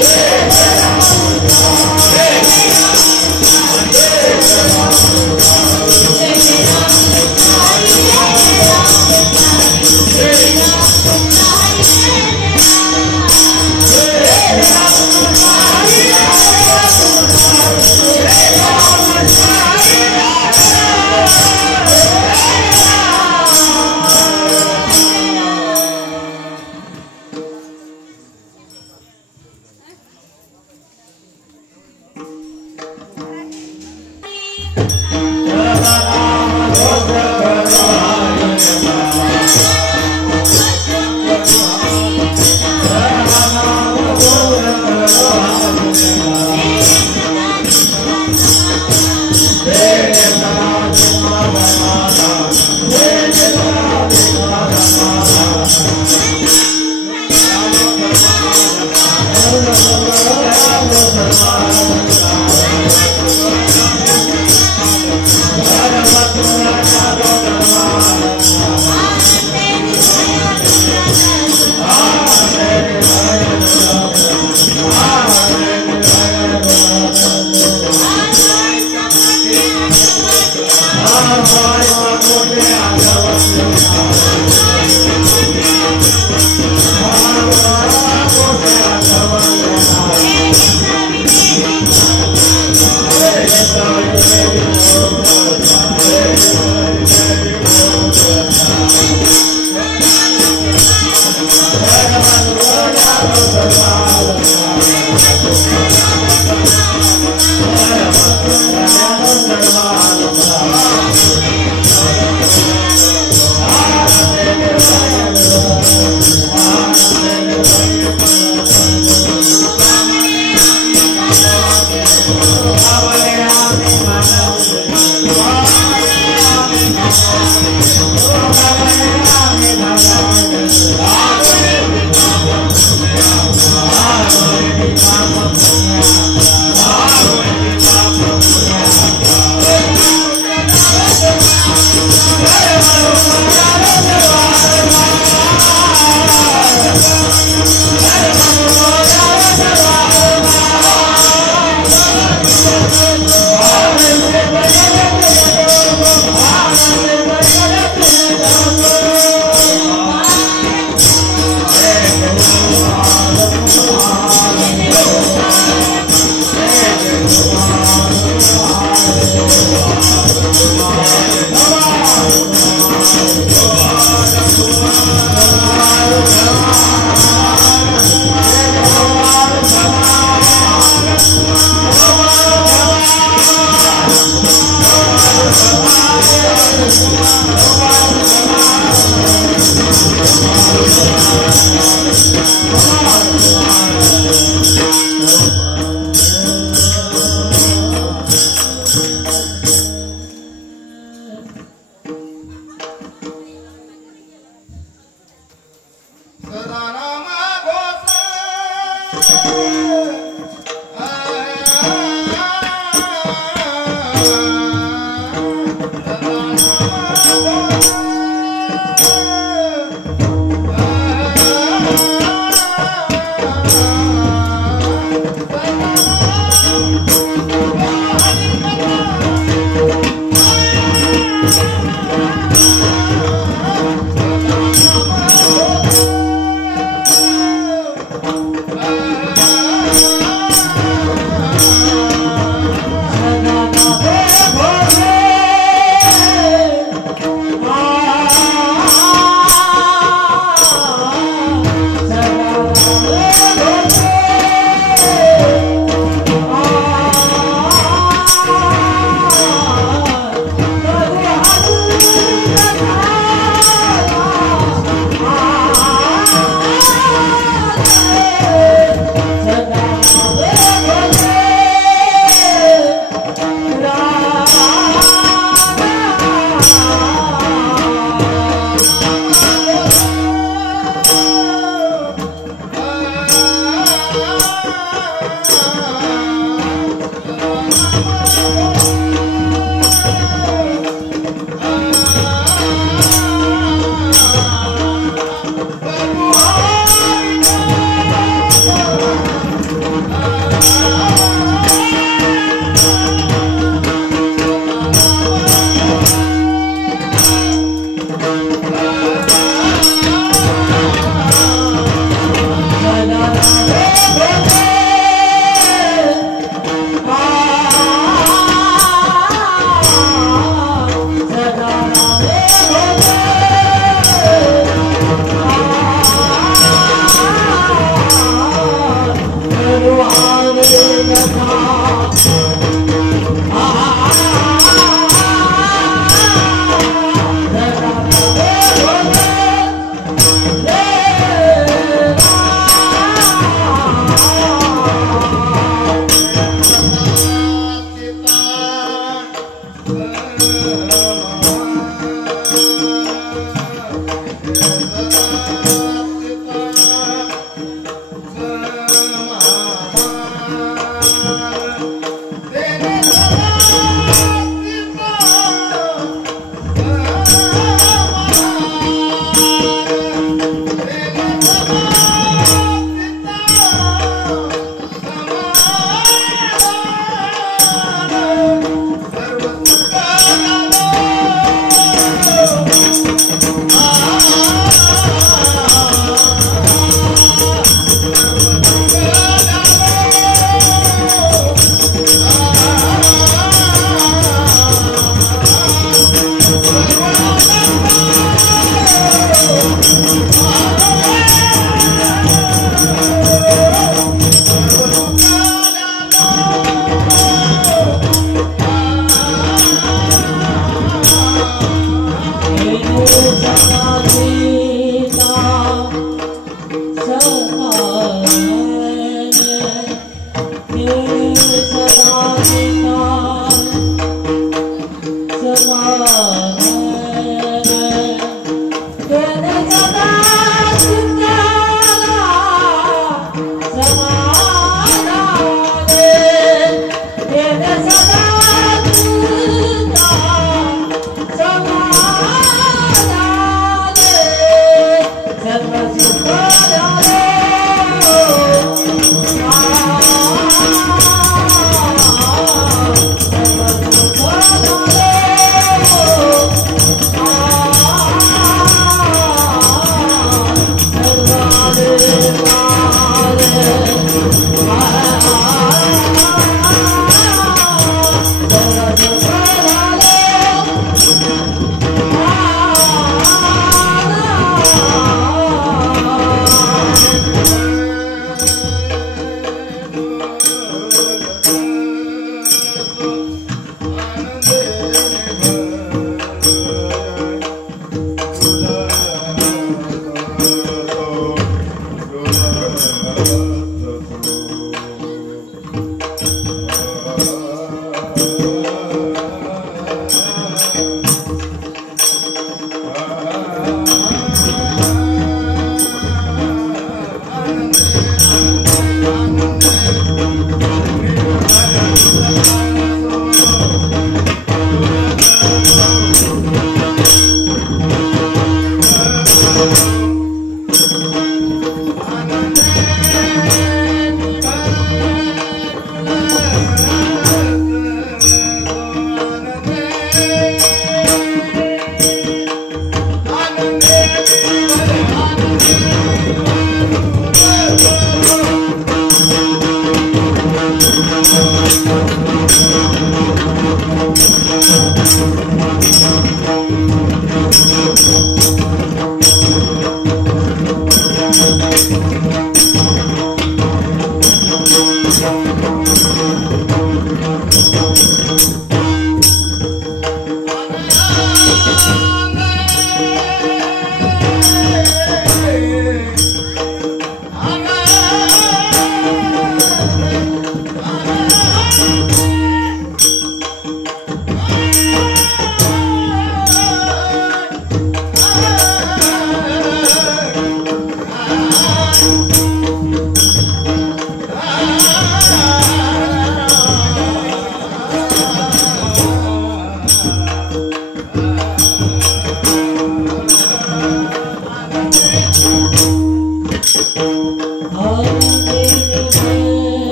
Yeah.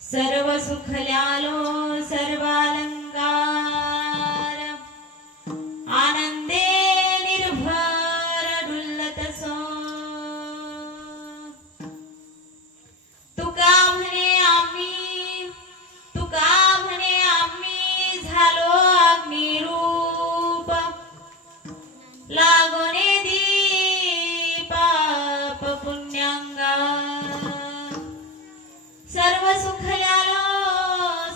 सर्व सुखल्यालो सर्वालंकार आनंदे निर्भर डुल्लतसो तुका म्हणे आम्ही झालो अग्निरूप लागोने दीपाप पुण्यांगा सर्व सुखल्यालो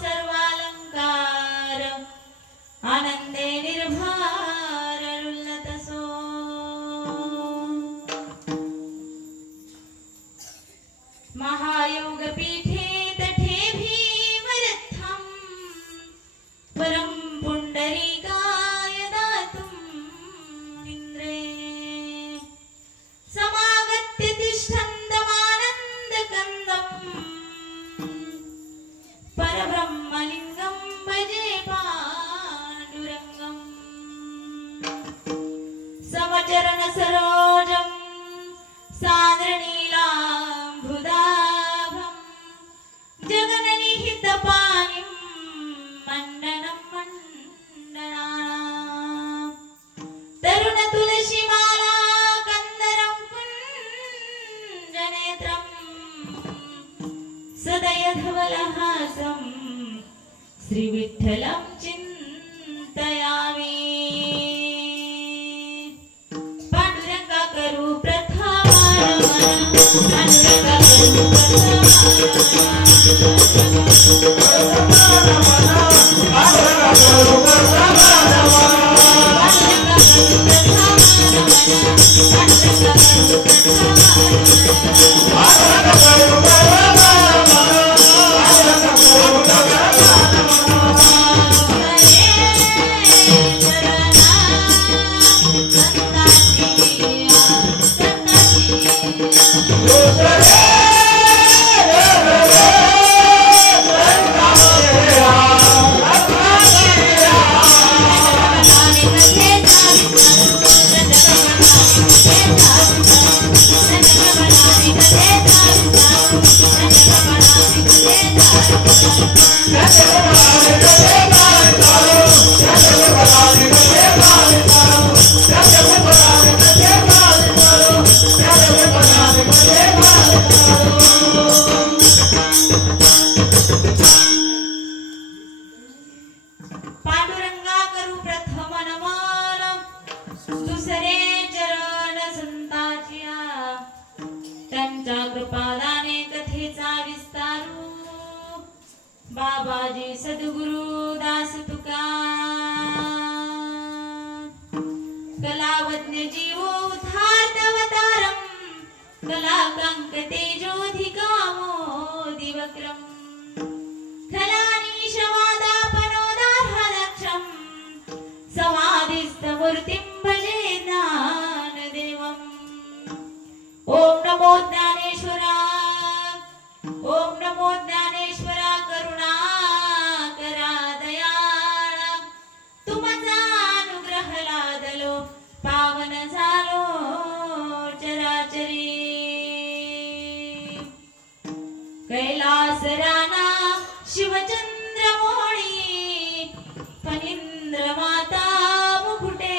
सर्वालंकार आनंदे निर्भर डुल्लतसो महायोग पीठे तठे भीमरथम परम पुंडरीकाय दातुम् इंद्रे समागत्य तिष्ठन्तमानन्दकन्दम् परब्रह्मलिंगं भजे पाण्डुरंगं समचरण सरोजं सान्द्रनीलाम्बुदाभं जगन्निहितपाणिं मण्डनं मण्डनानां तरुणतुलसीमाला कन्दरं कुञ्जनेत्रं सदयधवलहासं श्रीविठ्ठलं चिन्तयामि पांडुरंगा करू प्रथमानमन पांडुरंगा करू पांडुरंगा करू प्रथम नमन दुसरे चरण संताचिया त्यांच्या कृपादाने कथेचा विस्तारू बाबाजी सद्गुरु दास तुका कलावज्ञ जीवो उद्धार्तवतारं कलाकांक तेजोधिकामो दिवक्रम खलानीशवादापनोदाहलक्षं समाधिस्थमूर्तिं भजे ज्ञानदेवम् ओम नमो ज्ञानेश्वरा ओम नमो ज्ञानेश्वरा करुणाकरा दयाळा तुमचा अनुग्रह लादलो पावन झालो चराचरी कैलास राना शिवचंद्रमोळी फणींद्र माता मुकुटे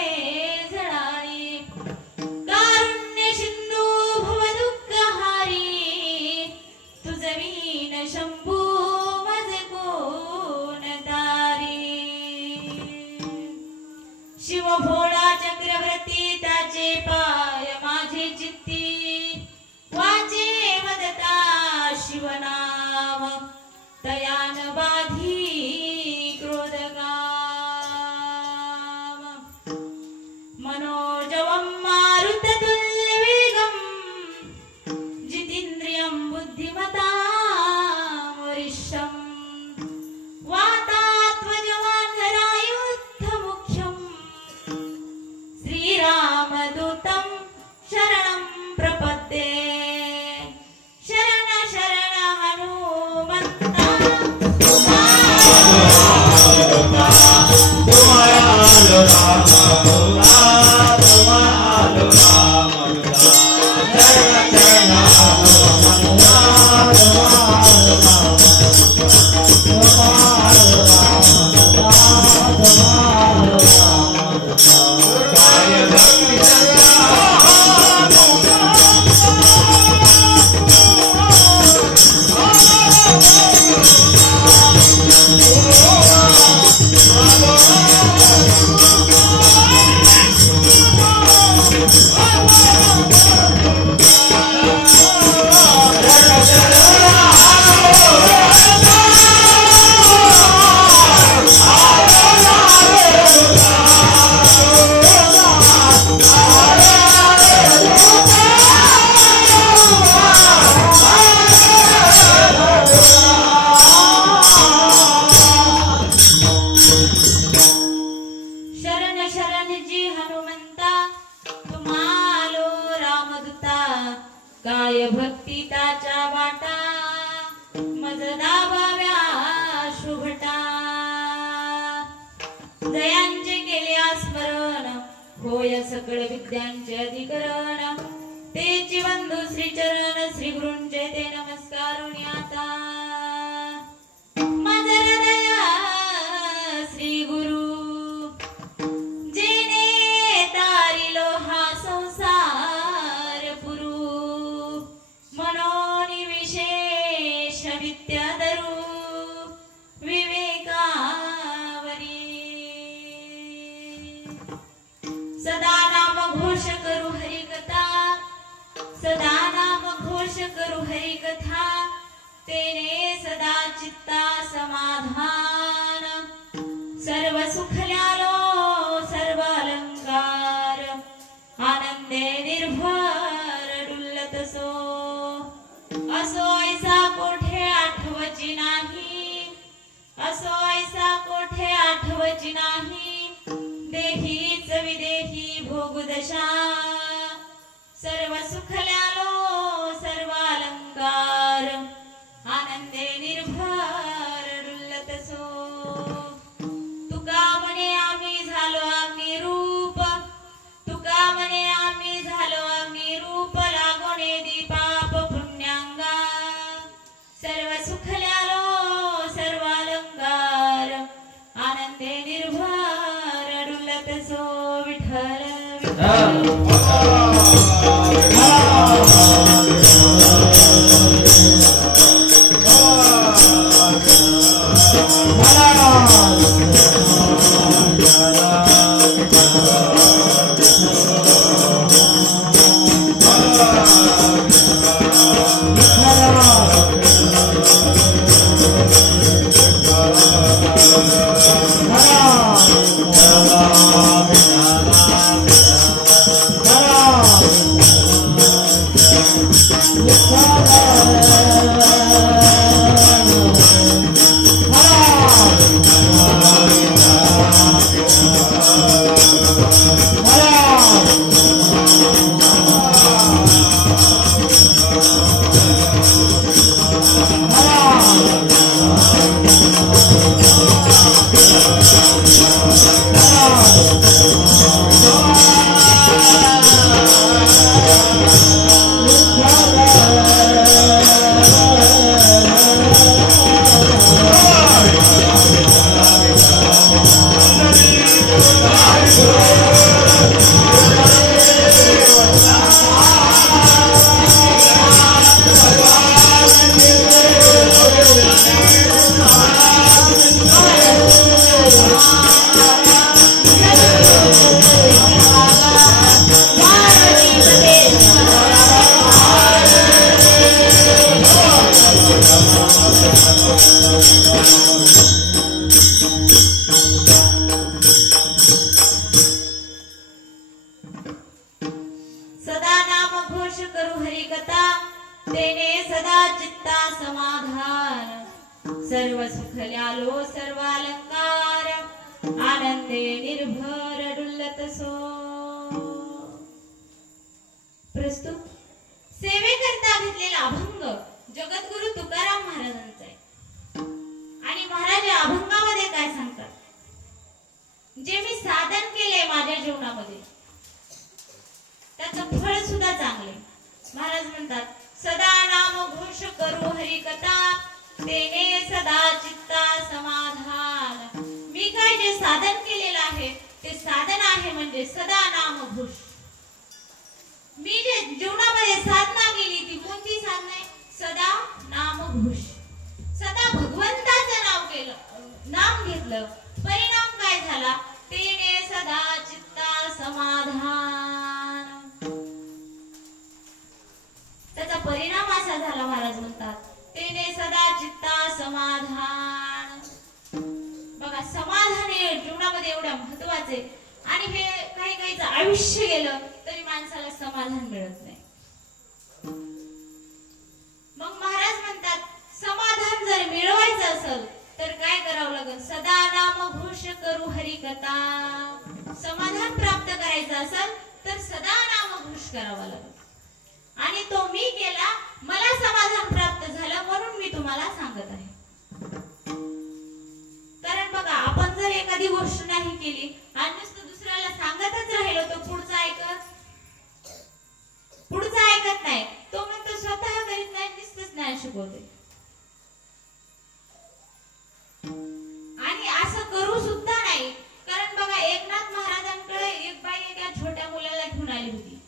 झळाळी गार दयान बाधी क्रोधकाम मनोजवं मारुततुल्यवेगं जितेन्द्रियं बुद्धिमतां वरिष्ठं वातात्मजवानरायुद्धमुख्यं श्रीरामदूतं शरणं प्रपद्ये शरण शरण हनुमन्ता काय भक्ती ताच्या वाटा मज दाबाव्या शुभटा जयांचे केले स्मरण होय सकळ विद्यांचे अधिकरण तेची बंधू श्री चरण श्री गुरूंचे ते नमस्कारुणी आता माझा हृदय श्री गुरु जेने तारिलो हा संसार पुरू मनोनी विशेष विद्याधरू विवेकावरी सदा नाम घोष करू हरि कथा सदा नाम घोष करू हरि कथा तेने सदा चित्ता समाधान सर्व सुखल्यालो सर्व अलंकार आनंदे निर्भर डुल्लत सो असो ऐसा कोठे आठवची नाही असो ऐसा कोठे आठवची नाही देहीच विदेही भोगुदशा सर्व सुखल्यालो सर्व अलंकार आनंदे निर्भर डुल्लत सो तुका म्हणे आम्ही झालो अग्निरूप तुका म्हणे आम्ही झालो अग्निरूप लागोने दीपाप पुण्यांगा सर्व सुखल्यालो सर्व अलंकार आनंदे निर्भर डुल्लत सो विठ्ठल कथा तेने सदा चित्ता समाधान सर्व सुखल्यालो सर्व अलंकार आनंदे निर्भर डुल्लत सो। प्रस्तुत सेवेकरता घेतलेला अभंग जगद्गुरु तुकाराम महाराजांचा आहे। आणि महाराज या अभंगामध्ये काय सांगतात, जे मी साधन केले माझ्या जीवनामध्ये त्याचं फळ सुद्धा चांगले। महाराज म्हणतात सदा नाम घोष करू हरी कथा तेने सदा चित्ता समाधान। मी काय जे साधन केलेलं आहे ते साधन आहे म्हणजे सदा नाम घोष। मी जे जीवनामध्ये साधना केली ती कोणती साधना आहे, सदा नाम घोष। सदा भगवंताचं नाव केलं, नाम घेतलं, परिणाम काय झाला, तेने सदा चित्ता समाधान। त्याचा परिणाम असा झाला, महाराज म्हणतात तेने सदा चित्ता समाधान। बघा समाधान हे जीवनामध्ये एवढं महत्वाचे, आणि हे काही काहीचं आयुष्य गेलं तरी माणसाला समाधान मिळत नाही। मग महाराज म्हणतात समाधान जर मिळवायचं असेल तर काय करावं लागेल, सदा नाम घोष करू हरी कथा। समाधान प्राप्त करायचं असेल तर सदा नाम घोष करावा लागेल, आणि तो मी केला, मला समाधान प्राप्त झालं म्हणून मी तुम्हाला सांगत आहे। कारण बघा आपण जर एखादी गोष्ट नाही केली आणि नुसतं दुसऱ्याला सांगतच राहिलो तर पुढचा ऐकत नाही, तो म्हणतो स्वतः करीत नाही, नुसतंच नाही शिकवते। आणि असं करू सुद्धा नाही, कारण बघा एकनाथ महाराजांकडे एक बाई एका छोट्या मुलाला घेऊन आली होती,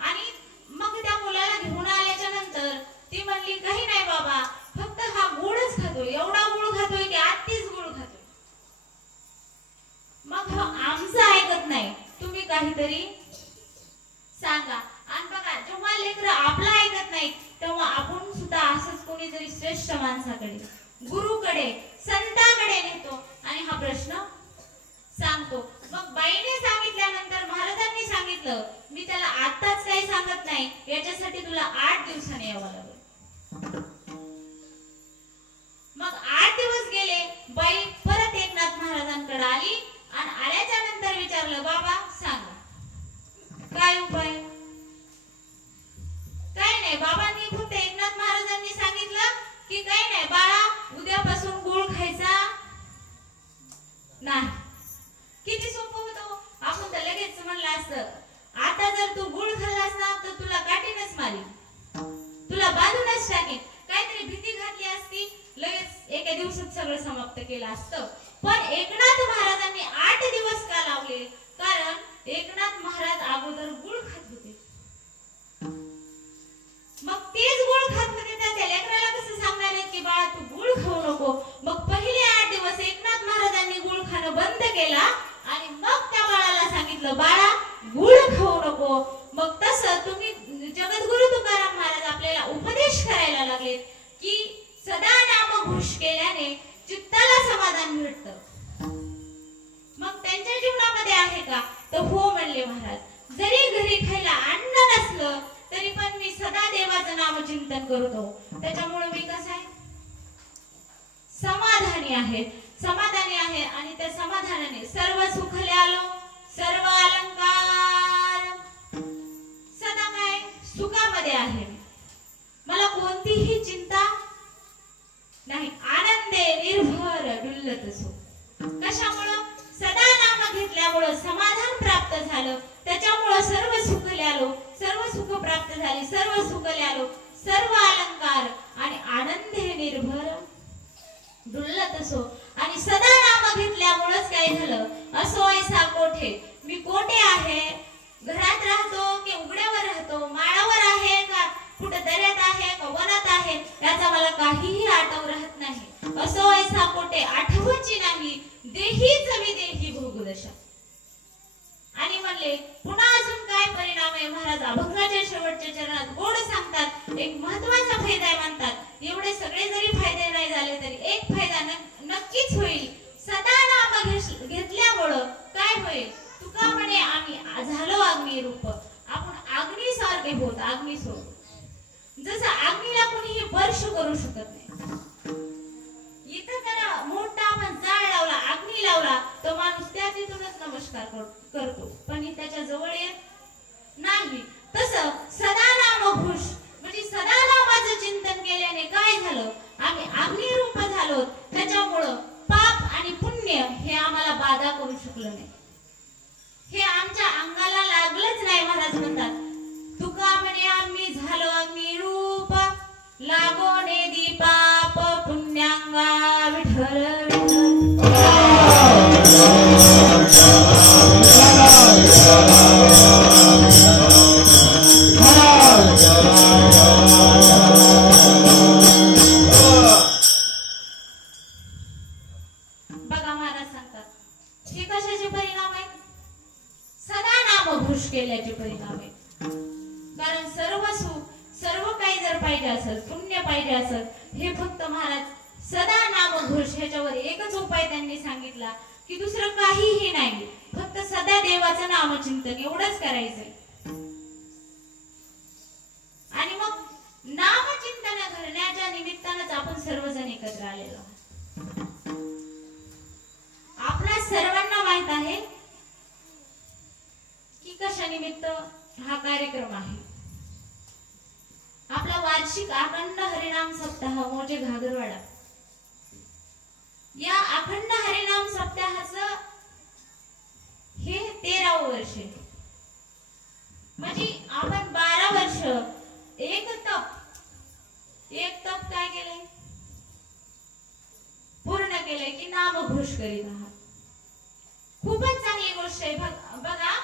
आणि मग त्या मुलाला घेऊन आल्याच्या नंतर ती म्हणली काही नाही बाबा, फक्त हा गुळच खातोय, एवढा गुळ खातोय की आत्तीच गुळ खातोय। मग आमचं ऐकत नाही, तुम्ही काहीतरी सांगा। आणि बघा जेव्हा लेकरं आपलं ऐकत नाही तेव्हा आपण सुद्धा असंच कोणीतरी श्रेष्ठ माणसाकडे, गुरुकडे, संतांकडे नेतो आणि हा प्रश्न सांगतो। मग बाईने सांगितल्यानंतर महाराजांनी सांगितलं मी त्याला आताच काही सांगत नाही, याच्यासाठी तुला 8 दिवसांनी यावं लागेल। मग 8 दिवस गेले, बाई परत एकनाथ महाराजांकडे आली आणि आल्याच्या नंतर विचारलं बाबा सांगा काय उपाय। काय नाही, बाबांनी फक्त एकनाथ महाराजांनी सांगितलं की काय नाही बाळा, उद्यापासून गुळ खायचा नाही। किती सोपं होतं, आपण तर लगेच म्हणलं असतं आता जर तू गुळ खाल्लास ना तर तुला काठीनच मारी, तुला बांधूनच टाकेन, काहीतरी भीती घातली असती, लगेच एका दिवसात सगळं समाप्त केलं असतं। पण एकनाथ महाराजांनी 8 दिवस का लावले, कारण एकनाथ महाराज अगोदर गुळ खात होते, मग तेच गुळ खात होते, त्या लेकराला कसं सांगणार आहेत की बाळा तू गुळ खाऊ नको। मग पहिले 8 दिवस एकनाथ महाराजांनी गुळ खाणं बंद केला आणि मग त्या बाळाला सांगितलं बाळा गुळ खाऊ नको। मग तसं तुम्ही जगद्गुरु तुकाराम महाराज आपल्याला उपदेश करायला लागले की सदा नाम घोष केल्याने चित्ताला समाधान मिळतं। मग त्यांच्या जीवनामध्ये आहे का, तर हो म्हणले महाराज, जरी घरी खायला अन्न नसलं तरी पण मी सदा देवाचं नामचिंतन करतो, त्याच्यामुळे मी कसं आहे समाधानी आहे, आणि त्या समाधानाने सर्व सुखल्यालो सर्व अलंकार, सदा काय सुखामध्ये आहे, मला कोणतीही चिंता नाही, आनंदे निर्भर डुल्लत सो। कशामुळं, सदा नाम घेतल्यामुळं समाधान प्राप्त झालं, त्याच्यामुळं सर्व सुखल्यालो, सर्व सुख प्राप्त झाली, सर्व सुखल्यालो सर्व अलंकार, आणि आनंदे निर्भर डुल्लत सो। आणि सदा नाम घेतल्यामुळेच काय झालं, असो ऐसा कोठे, मी कोठे आहे, घरात राहतो की उघड्यावर राहतो, माळावर आहे का कुठे दऱ्यात आहे का वनात आहे, याचा मला काहीही आठव राहत नाही। असो ऐसा कोठे आठवची नाही, देहीच मी देही भोगदशा। आणि म्हणले पुन्हा अजून काय परिणाम आहे, महाराज अभंगाच्या शेवटच्या चरणात गोड सांगतात, एक महत्त्वाचा फायदा आहे म्हणतात, एवढे सगळे जरी फायदे नाही झाले तरी एक फायदा नक्कीच होईल, सदा नाम घेतल्यामुळं काय होईल, तुका म्हणे आम्ही झालो अग्नी रूप, आपण अग्नी सारखे होत, अग्नी सोड. जसं अग्नीला कोणीही वर्ष करू शकत नाही. इथं जरा मोठा आपण जाळ लावला, अग्नी लावला, तो माणूस त्या तिथूनच नमस्कार करतो, पण त्याच्या जवळ येत नाही. तसं सदा नामघोष म्हणजे सदा नामाचं चिंतन केल्याने काय झालं, आम्ही अग्नी रूप झालो. त्याच्यामुळं पाप आणि पुण्य हे आम्हाला बाधा करू शकलं नाही, हे आमच्या अंगाला लागलंच नाही. महाराज म्हणतात, तुका म्हणे आम्ही झालो अग्निरूप, लागोने दीपाप पुण्यांगा विठ्ठल बघा महाराज सांगतात, हे कशाचे परिणाम आहेत? सदा नामघोष केल्याचे परिणाम आहेत. कारण सर्व सुख, सर्व काही जर पाहिजे असेल, पुण्य पाहिजे असेल, हे फक्त महाराज सदा नामघोष ह्याच्यावर एकच उपाय त्यांनी सांगितला की दुसरं काहीही नाही, फक्त सदा देवाचं नामचिंतन एवढंच करायचंय. आणि मग नामचिंतन करण्याच्या निमित्तानंच आपण सर्वजण एकत्र आलेलो आहोत. आपल्या सर्वांना माहित आहे की कशा निमित्त हा कार्यक्रम आहे. आपला वार्षिक अखंड हरिनाम सप्ताह मोजे घागरवाडा, या अखंड हरिनाम सप्ताहाचं हे 13वे वर्ष आहे. म्हणजे आपण 12 वर्ष एक तप काय केलंय, पूर्ण केलंय की नामघोष करीत आहात. खूपच चांगली गोष्ट आहे. बघा,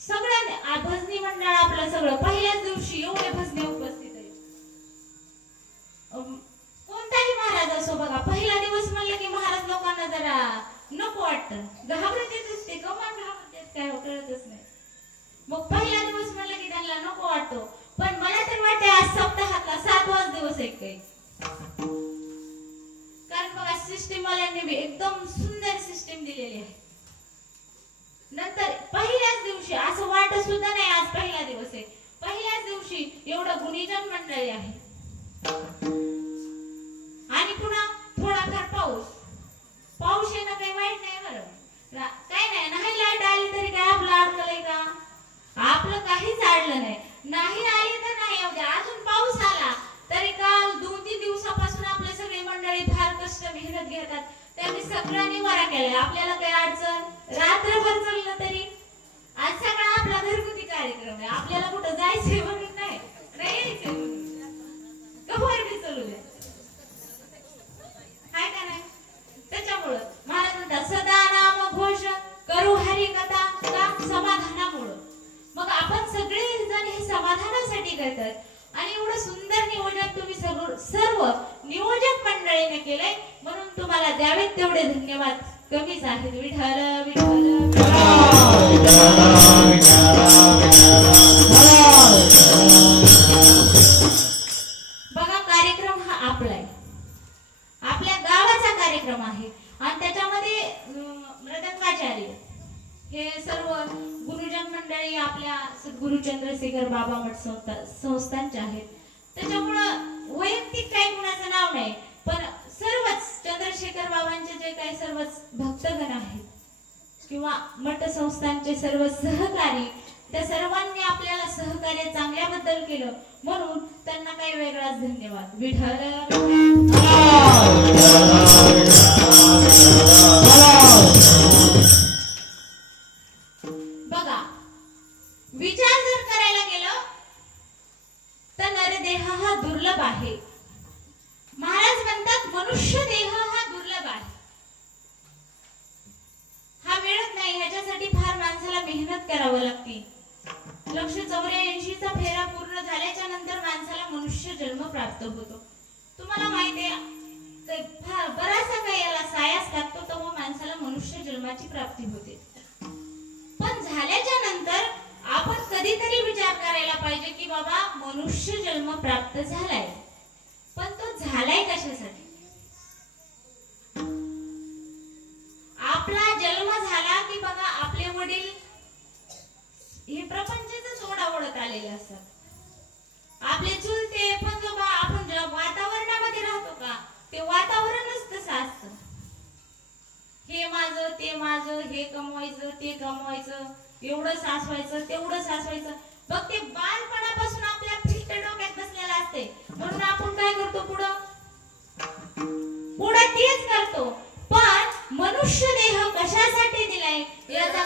सगळ्यांनी भजनी मंडळ आपलं सगळं पहिल्याच दिवशी एवढे भजने उपस्थित आहे. कोणताही महाराज असो, बघा पहिला दिवस म्हणलं की महाराज लोकांना जरा नको वाटतं, घाबरत येतच, ते कमान घाबरत येत काय कळतच नाही. मग पहिला दिवस म्हणलं की त्यांना नको वाटतो. पण मला तर वाटतं आज सप्ताहातला 7वाच दिवस आहे काही. कारण बघा सिस्टीम वाल्यांनी बी एकदम सुंदर सिस्टीम दिलेली आहे. नंतर पहिल्याच दिवशी असं वाटत सुद्धा नाही आज पहिला दिवस आहे, पहिल्याच दिवशी एवढं गुणीजन मंडळी आहे. आणि पुन्हा थोडाफार पाऊस येणं काही वाईट नाही. बरं काय नाही लाईट आली तरी काय आपलं अडकलंय का? आपलं काहीच अडलं नाही. नाही आली तर नाही, उद्या अजून पाऊस आला तरी काल 2-3 दिवसापासून आपले सगळे मंडळी फार कष्ट मेहनत घेतात, त्यांनी सगळ्यांनी वरा केलाय. आपल्याला काही अडचण रात्रभर चाललं तरी आज सगळा आपला घरगुती कार्यक्रम आहे. आपल्याला कुठं जायचंय म्हणून नाही, यायचंय कवर बी चालू द्या, हाय का नाही? त्याच्यामुळं महाराज म्हणतात, सदा नाम घोष करू हरी कथा का समाधानामुळं. मग आपण सगळे जण हे समाधानासाठी करतात आणि एवढं सुंदर नियोजन तुम्ही सर्व नियोजक मंडळीने केलंय, म्हणून तुम्हाला द्यावेत तेवढे धन्यवाद कमीच आहेत. विठ्ठल विठ्ठल बघा, कार्यक्रम हा आपला आहे, आपल्या गावाचा कार्यक्रम आहे. आणि त्याच्यामध्ये मृदंगाचार्य हे सर्व गुरुजन मंडळी आपल्या सद्गुरु चंद्रशेखर बाबा मठ संस्थांचे आहेत. त्याच्यामुळं वैयक्तिक काही कुणाचं नाव नाही, पण सर्वच चंद्रशेखर बाबांचे जे काही सर्वच भक्तगण आहेत किंवा मठ संस्थांचे सर्व सहकारी, त्या सर्वांनी आपल्याला सहकार्य चांगल्याबद्दल केलं, म्हणून त्यांना काही वेगळाच धन्यवाद. विठ्ठल बघा, विचार जर करायला गेलं तर नरदेह हा दुर्लभ आहे. महाराज म्हणतात मनुष्य देह हा दुर्लभ आहे, हा मिळत नाही. ह्याच्यासाठी फार माणसाला मेहनत करावी लागते. 184चा फेरा पूर्ण झाल्याच्या नंतर माणसाला मनुष्य जन्म प्राप्त होतो. तुम्हाला माहिती आहे, बराचसा काही याला सायास लागतो, तेव्हा माणसाला मनुष्य जन्माची प्राप्ती होते. पण झाल्याच्या नंतर आपण कधीतरी विचार करायला पाहिजे की बाबा मनुष्य जन्म प्राप्त झालाय, पण तो झालाय कशासाठी? आपला जन्म झाला की बघा आपले वडील हे प्रपंचाचंच ओढाओढत आलेले असतात. आपले चुलते पंजोबा आपण ज्या वातावरणामध्ये राहतो का ते वातावरणच तसं असतं. हे माझं ते माझं, हे कमवायचं ते कमवायचं, एवढं सासवायचं तेवढं सासवायचं. बघ ते बालपणापासून आपल्या फिट डोक्यात बसलेलं असते म्हणून आपण काय करतो पुढं तेच करतो. पण मनुष्य देह कशासाठी दिलाय याचा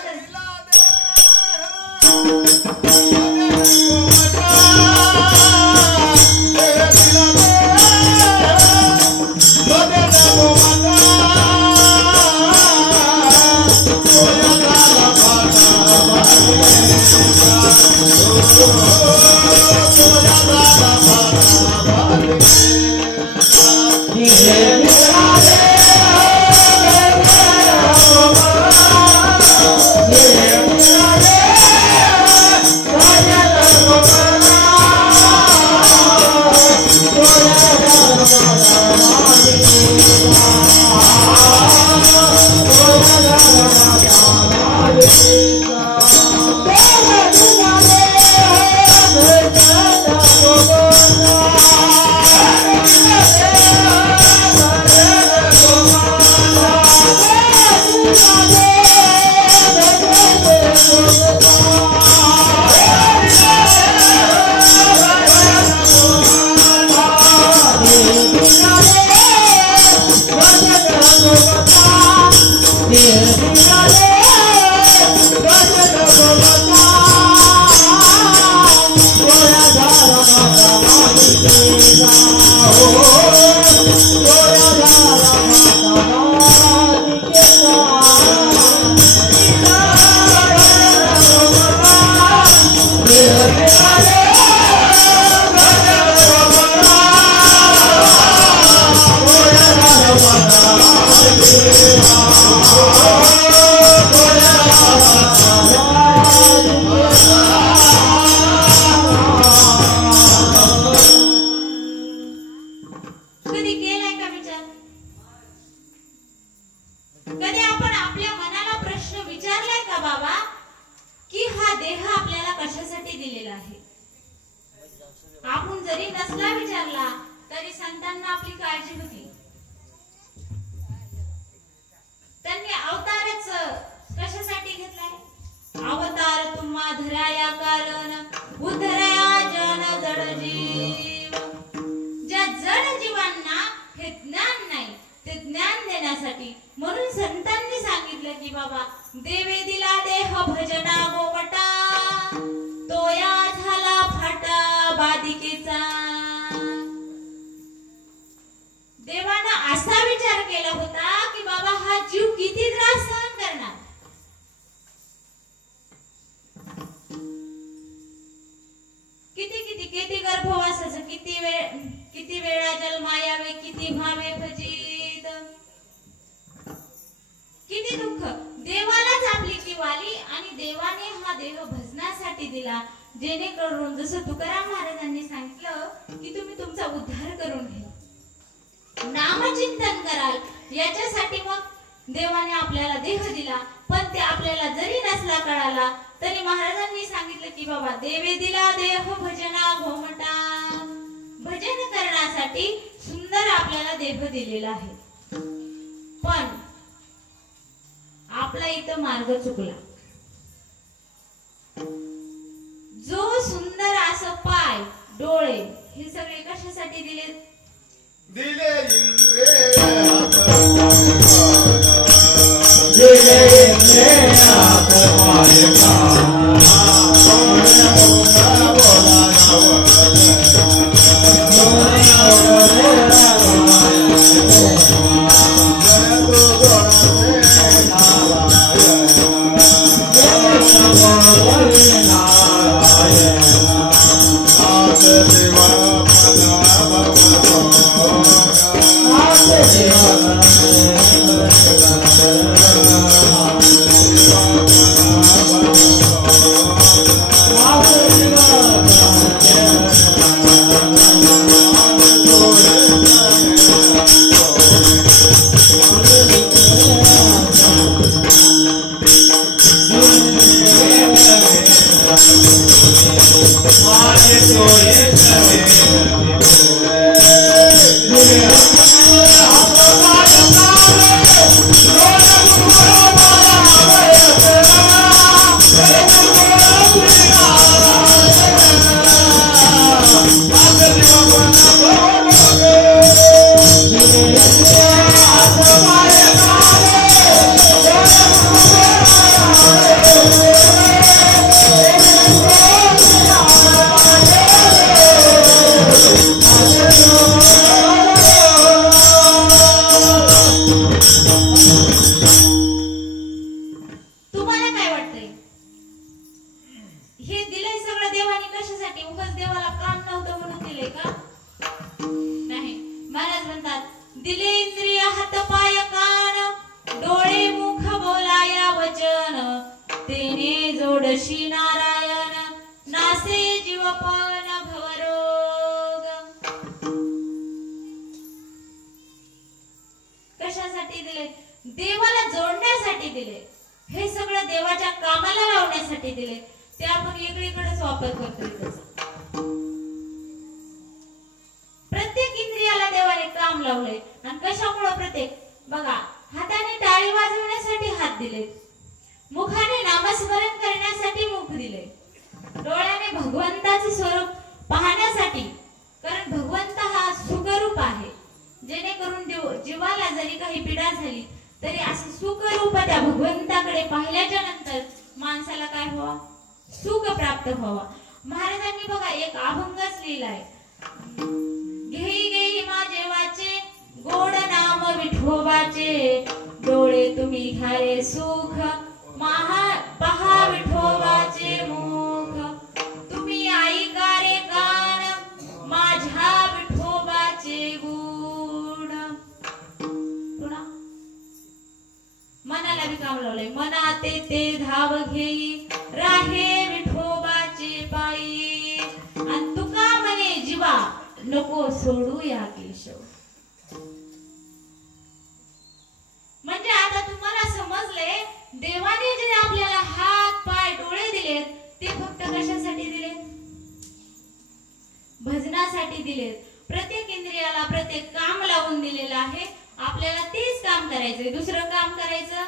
म्हणून संतांनी सांगितलं की बाबा देवे दिला देह भजना गोवटा तोया झाला फाटा बादिकेचा. देवानं असा विचार केला होता की बाबा हा जीव किती त्रास सहन करणार. किती गर्भवासाचं किती वेळा जन्मायावे किती भावे भजित. किती दुःख देवालाच आपली ती वाली आणि देवाने हा देह भजनासाठी दिला जेणेकरून जसं तुकाराम महाराजांनी सांगितलं की तुम्ही तुमचा उद्धार करून घ्या नामचिंतन कराल याच्यासाठी मग देवाने आपल्याला देह दिला. पण ते आपल्याला जरी नसला कळाला तरी महाराजांनी सांगितलं की बाबा देवे दिला देह भजना घोमटा. भजन करण्यासाठी सुंदर आपल्याला देह दिलेला आहे. पण आपला इथं मार्ग चुकला. जो सुंदर असं पाय डोळे हे सगळे कशासाठी दिले दिले इंद्रे Soy तुम्हाला काय वाटतंय? हे दिलंय सगळं देवाने कशासाठी? उगाच देवाला काम नव्हतं म्हणून दिले का? नाही. महाराज म्हणतात, दिले इंद्रिय हात पाय कान, डोळे मुख बोलाया वचन, तेने जोडशी नारायण, नासे जीवपण भवरोग. कशासाठी दिले? देवाला जोडण्यासाठी दिले. हे सगळं देवाच्या कामाला लावण्यासाठी दिले. ते आपण वेगळीकडेच वापर करतोय त्याचा. प्रत्येक इंद्रियाला देवाने काम लावले. आणि कशामुळे प्रत्येक? बघा, हाताने टाळी वाजवण्यासाठी हात दिले, मुखाने नामस्मरण करण्यासाठी मुख दिले, डोळ्याने भगवंताचे स्वरूप पाहण्यासाठी, कारण भगवंत हा सुखरूप आहे, जेणेकरून जीवाला जरी काही पीडा झाली तरी असं सुखरूप त्या भगवंताकडे पाहिल्याच्या नंतर माणसाला काय व्हावा? सुख प्राप्त व्हावा. महाराजांनी बघा एक अभंगच लिहिलाय, घेई घेई माझे वाचे, गोड नाम विठोबाचे, डोळे तुम्ही घ्यारे सुख, पहा विठोबाचे मुख, तुम्ही ऐका रे कान, माझ्या विठोबाचे गुण. पुन्हा मनाला बी काम लावलंय, मना ते धाव घेई, राहे विठोबाचे पायी, आणि तुका म्हणे जीवा नको सोडू या केशव. म्हणजे आता तुम्हाला समजले, देवाने जे आपल्याला हात पाय डोळे दिलेत ते फक्त कशासाठी दिले? भजनासाठी दिलेत. प्रत्येक इंद्रियाला प्रत्येक काम लावून दिलेलं आहे. आपल्याला तेच काम करायचंय. दुसरं काम करायचं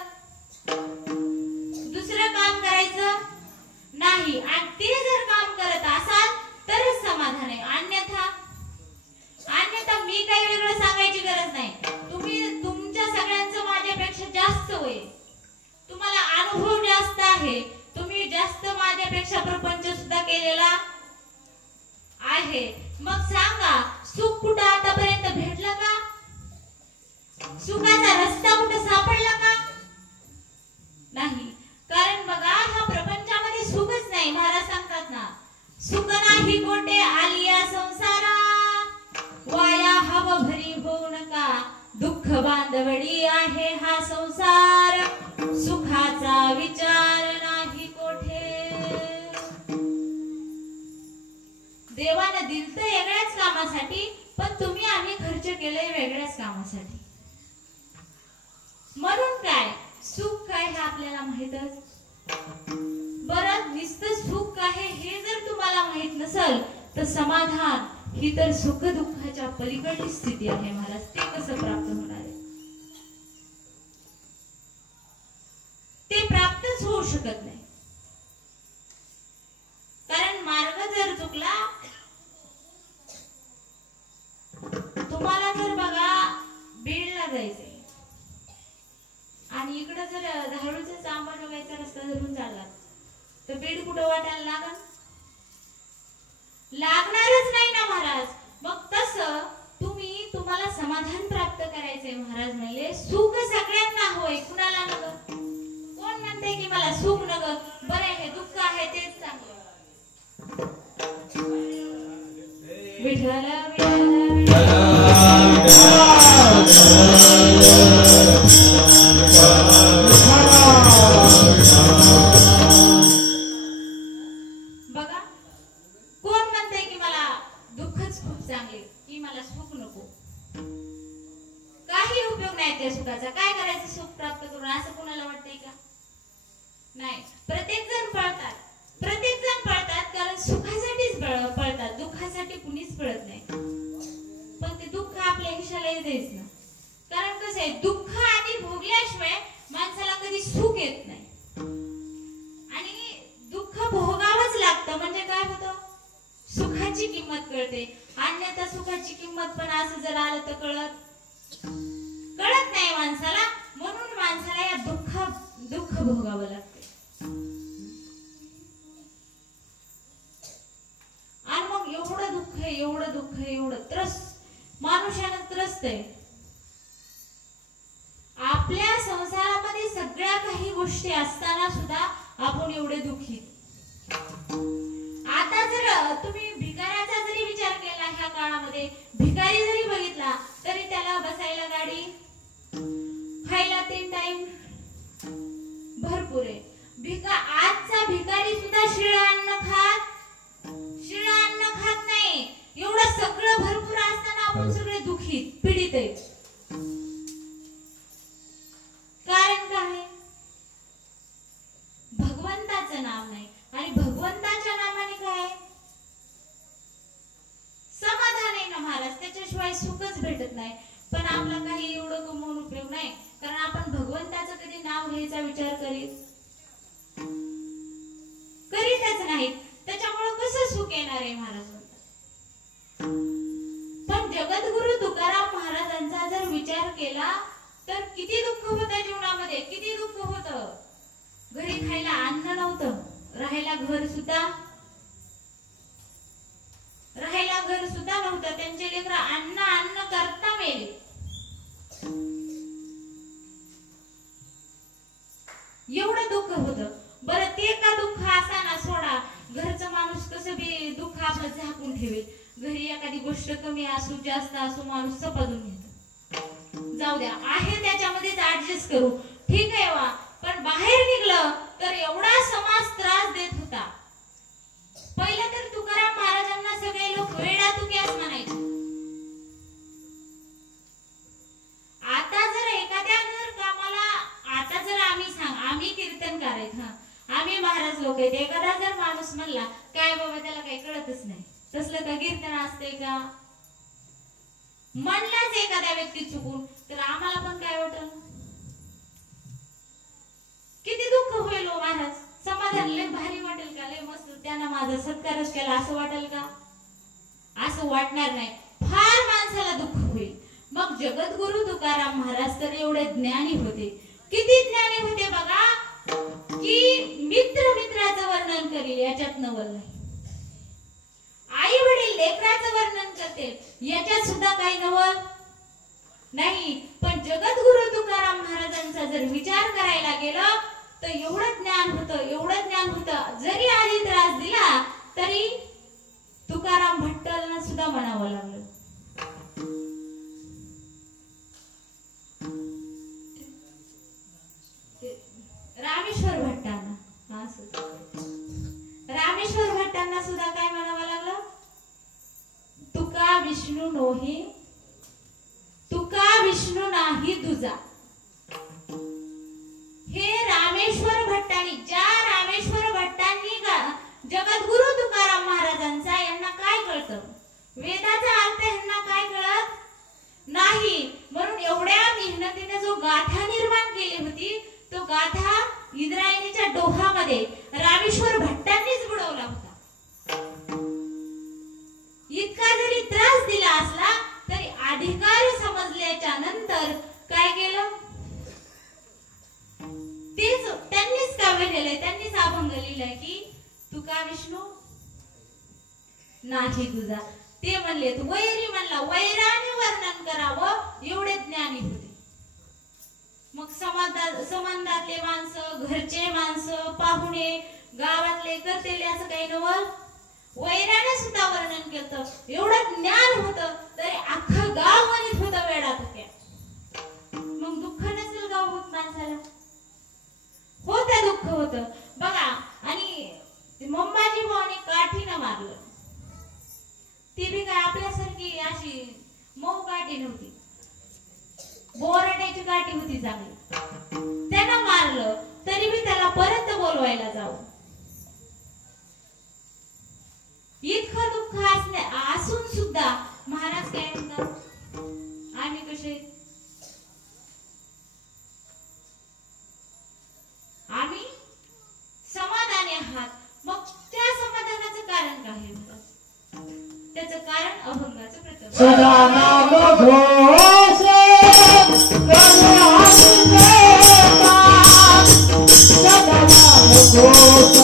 नाही. आणि ते जर काम करत असाल तरच समाधान आहे. अन्यथा मी काही वेगळं सांगायची गरज नाही. तुमच्या सगळ्यांचं माझ्यापेक्षा जास्त वय, तुम्हाला अनुभव जास्त आहे, तुम्ही जास्त माझ्यापेक्षा प्रपंच सुद्धा केलेला आहे. मग सांगा, सुख कुठं आतापर्यंत भेटलं का? सुखाचा रस्ता कुठं सापडला का? नाही. कारण बघा, ह्या प्रपंचामध्ये सुखच नाही. महाराज सांगतात ना, सुख नाही कोठे आलिया संसारा, वाया हव भरी होऊ नका, दुःख बांधवडी आहे हा संसार, सुखाचा विचार नाही कोठे. देवाने दिलतं वेगळ्याच कामासाठी, पण तुम्ही आम्ही खर्च केले वेगळ्याच कामासाठी. म्हणून काय सुख काय हे आपल्याला माहितच. बरं, नुसतं सुख काय हे जर तुम्हाला माहित नसेल तर समाधान ही तर सुख दुःखाच्या पलीकडची स्थिती आहे. महाराज, ते कसं प्राप्त होणार आहे? ते प्राप्तच होऊ शकत नाही. कारण मार्ग जर चुकला, तुम्हाला जर बघा बीडला जायचंय आणि इकडे जर धारूरचा अंबाजोगाईचा रस्ता धरून चालला तर बीड कुठं वाटायला लागणारच नाही ना महाराज. मग तसं तुम्हाला समाधान प्राप्त करायचंय. महाराज म्हणले, सुख सगळ्यांना होय, कुणाला नग? कोण म्हणते की मला सुख नग, बरं हे दुःख आहे तेच चांगलं. विठ्ठल बघा, कोण म्हणते की मला दुःखच खूप चांगले, की मला सुख नको. काही उपयोग नाही त्या सुखाचा. काय करायचं सुख प्राप्त करून, असं कोणाला वाटतंय का? नाही. प्रत्येक जण पळतात कारण सुखासाठीच पळतात, दुःखासाठी सुखाची किंमत कळते, अन्यथा सुखाची किंमत पण असं जर आलं तर कळत नाही माणसाला. म्हणून माणसाला या दुःख भोगावं लागते. आणि मग एवढं दुःख एवढं माणूसानं त्रस्त आहे. आपल्या संसारामध्ये सगळ्या काही गोष्टी असताना सुद्धा आपण एवढे दुःखी. आता जर तुम्ही भिकाऱ्याचा जरी विचार केला, ह्या काळामध्ये भिकारी जरी बघितला तरी त्याला बसायला गाडी, खायला 3 टाइम भरपूर आहे. आजचा भिकारी सुद्धा शिळं अन्न खात नाही. एवढं सगळं भरपूर असताना आपण सगळे दुःखी पीडित आहे. कारण काय? भगवंताचं नाव नाही. आणि भगवंताच्या नावाने काय समाधान आहे ना महाराज, त्याच्याशिवाय सुखच भेटत नाही. पण आपला काही एवढं कमवून उपयोग नाही, कारण आपण भगवंताचं कधी नाव घ्यायचा विचार करीतच नाहीत. त्याच्यामुळे कसं सुख येणार आहे महाराज? पण जगद्गुरु तुकाराम महाराजांचा जर विचार केला तर किती दुःख होतं जीवनामध्ये, किती दुःख होतं. घरी खायला अन्न नव्हतं, राहायला घर सुद्धा नव्हतं. त्यांचे लेकरं अन्न करता मेले. एवढं दुःख होतं. बरं ते का दुःख असा ना सोडा, घरचं माणूस कसं बी दुःख आपलं झाकून ठेवेल. घरी एखादी गोष्ट कमी असू जास्त असू माणूस सपादून घेतो. जाऊ द्या, आहे त्याच्यामध्येच ऍडजस्ट करू, ठीक आहे वा. पण बाहेर निघलं तर एवढा समाज त्रास देत होता. पहिलं तर तुकाराम महाराजांना सगळे लोक वेडा तुक्यास म्हणायचे. आता जर एखाद्या जर कामाला, आता जर आम्ही कीर्तनकार आहेत, आम्ही महाराज लोक आहेत, एखादा जर माणूस म्हणला काय बाबा त्याला काही कळतच नाही, तसलं का कीर्तन असते का? म्हणलाच एखाद्या व्यक्ती चुकून तर आम्हाला पण काय वाटलं, किती दुःख होईल हो महाराज. समाधान लय भारी वाटेल का, लय मस्त त्यांना माझा सत्कारच केला असं वाटेल का? असं वाटणार नाही. फार माणसाला दुःख होईल. मग जगद्गुरु तुकाराम महाराज तर एवढे ज्ञानी होते. किती ज्ञानी होते बघा, की मित्राचं वर्णन करेल याच्यात नवल नाही. आई वडील लेकराचं वर्णन करते याच्यात सुद्धा काही नवल नाही. पण जगद्गुरु तुकाराम महाराजांचा जर विचार करायला गेलं तर एवढं ज्ञान होतं. जरी आधी त्रास दिला तरी तुकाराम भट्टांना सुद्धा म्हणावं लागलं. रामेश्वर भट्टांना सुद्धा काय म्हणावं लागलं? तुका विष्णू नाही तुझा. हे रामेश्वर भट्टांनी, ज्या रामेश्वर भट्टांनी जगद्गुरु तुकाराम महाराजांचा यांना काय कळतं? वेदाचा अर्थ यांना काय कळत नाही. म्हणून एवढ्या मेहनतीने जो गाथा निर्माण केली होती, तो गाथा इंद्रायणीच्या डोहामध्ये रामेश्वर भट्टांनीच बुडवला होता. इतका जरी त्रास दिला असला तरी अधिकारी समजल्याच्या नंतर काय केलं? तेच त्यांनीच काव्य लिहिलंय, त्यांनीच अभंग लिहिलाय की तुका विष्णू नाही तुझा. ते म्हणले वैरी म्हणला, वैराने वर्णन करावं एवढे ज्ञानी होते. मग संबंधातले माणसं, घरचे माणसं, पाहुणे, गावातले करतेले असं काही नवल. वैराने सुद्धा वर्णन केलं. एवढं ज्ञान होतं तरी अख्खं गाव म्हणत होतं वेडा तुक्या. मग दुःख नसेल गाव होत माणसाला? होतं, दुःख होतं बघा. आणि मंबाजी भावाने काठीनं मारलं. ती बी काय आपल्यासारखी अशी मऊ काठी नव्हती, बोराट्याची काठी होती चांगली. त्यानं मारलं तरी मी त्याला परत बोलवायला जाऊ. इतकं दुःख असून सुद्धा महाराज काय म्हणतात? आम्ही कसे? आम्ही समाधानी आहात. मग त्या समाधानाचं कारण काय आहे? सदा नाम घोष करो हरि देवा सदा नाम घोष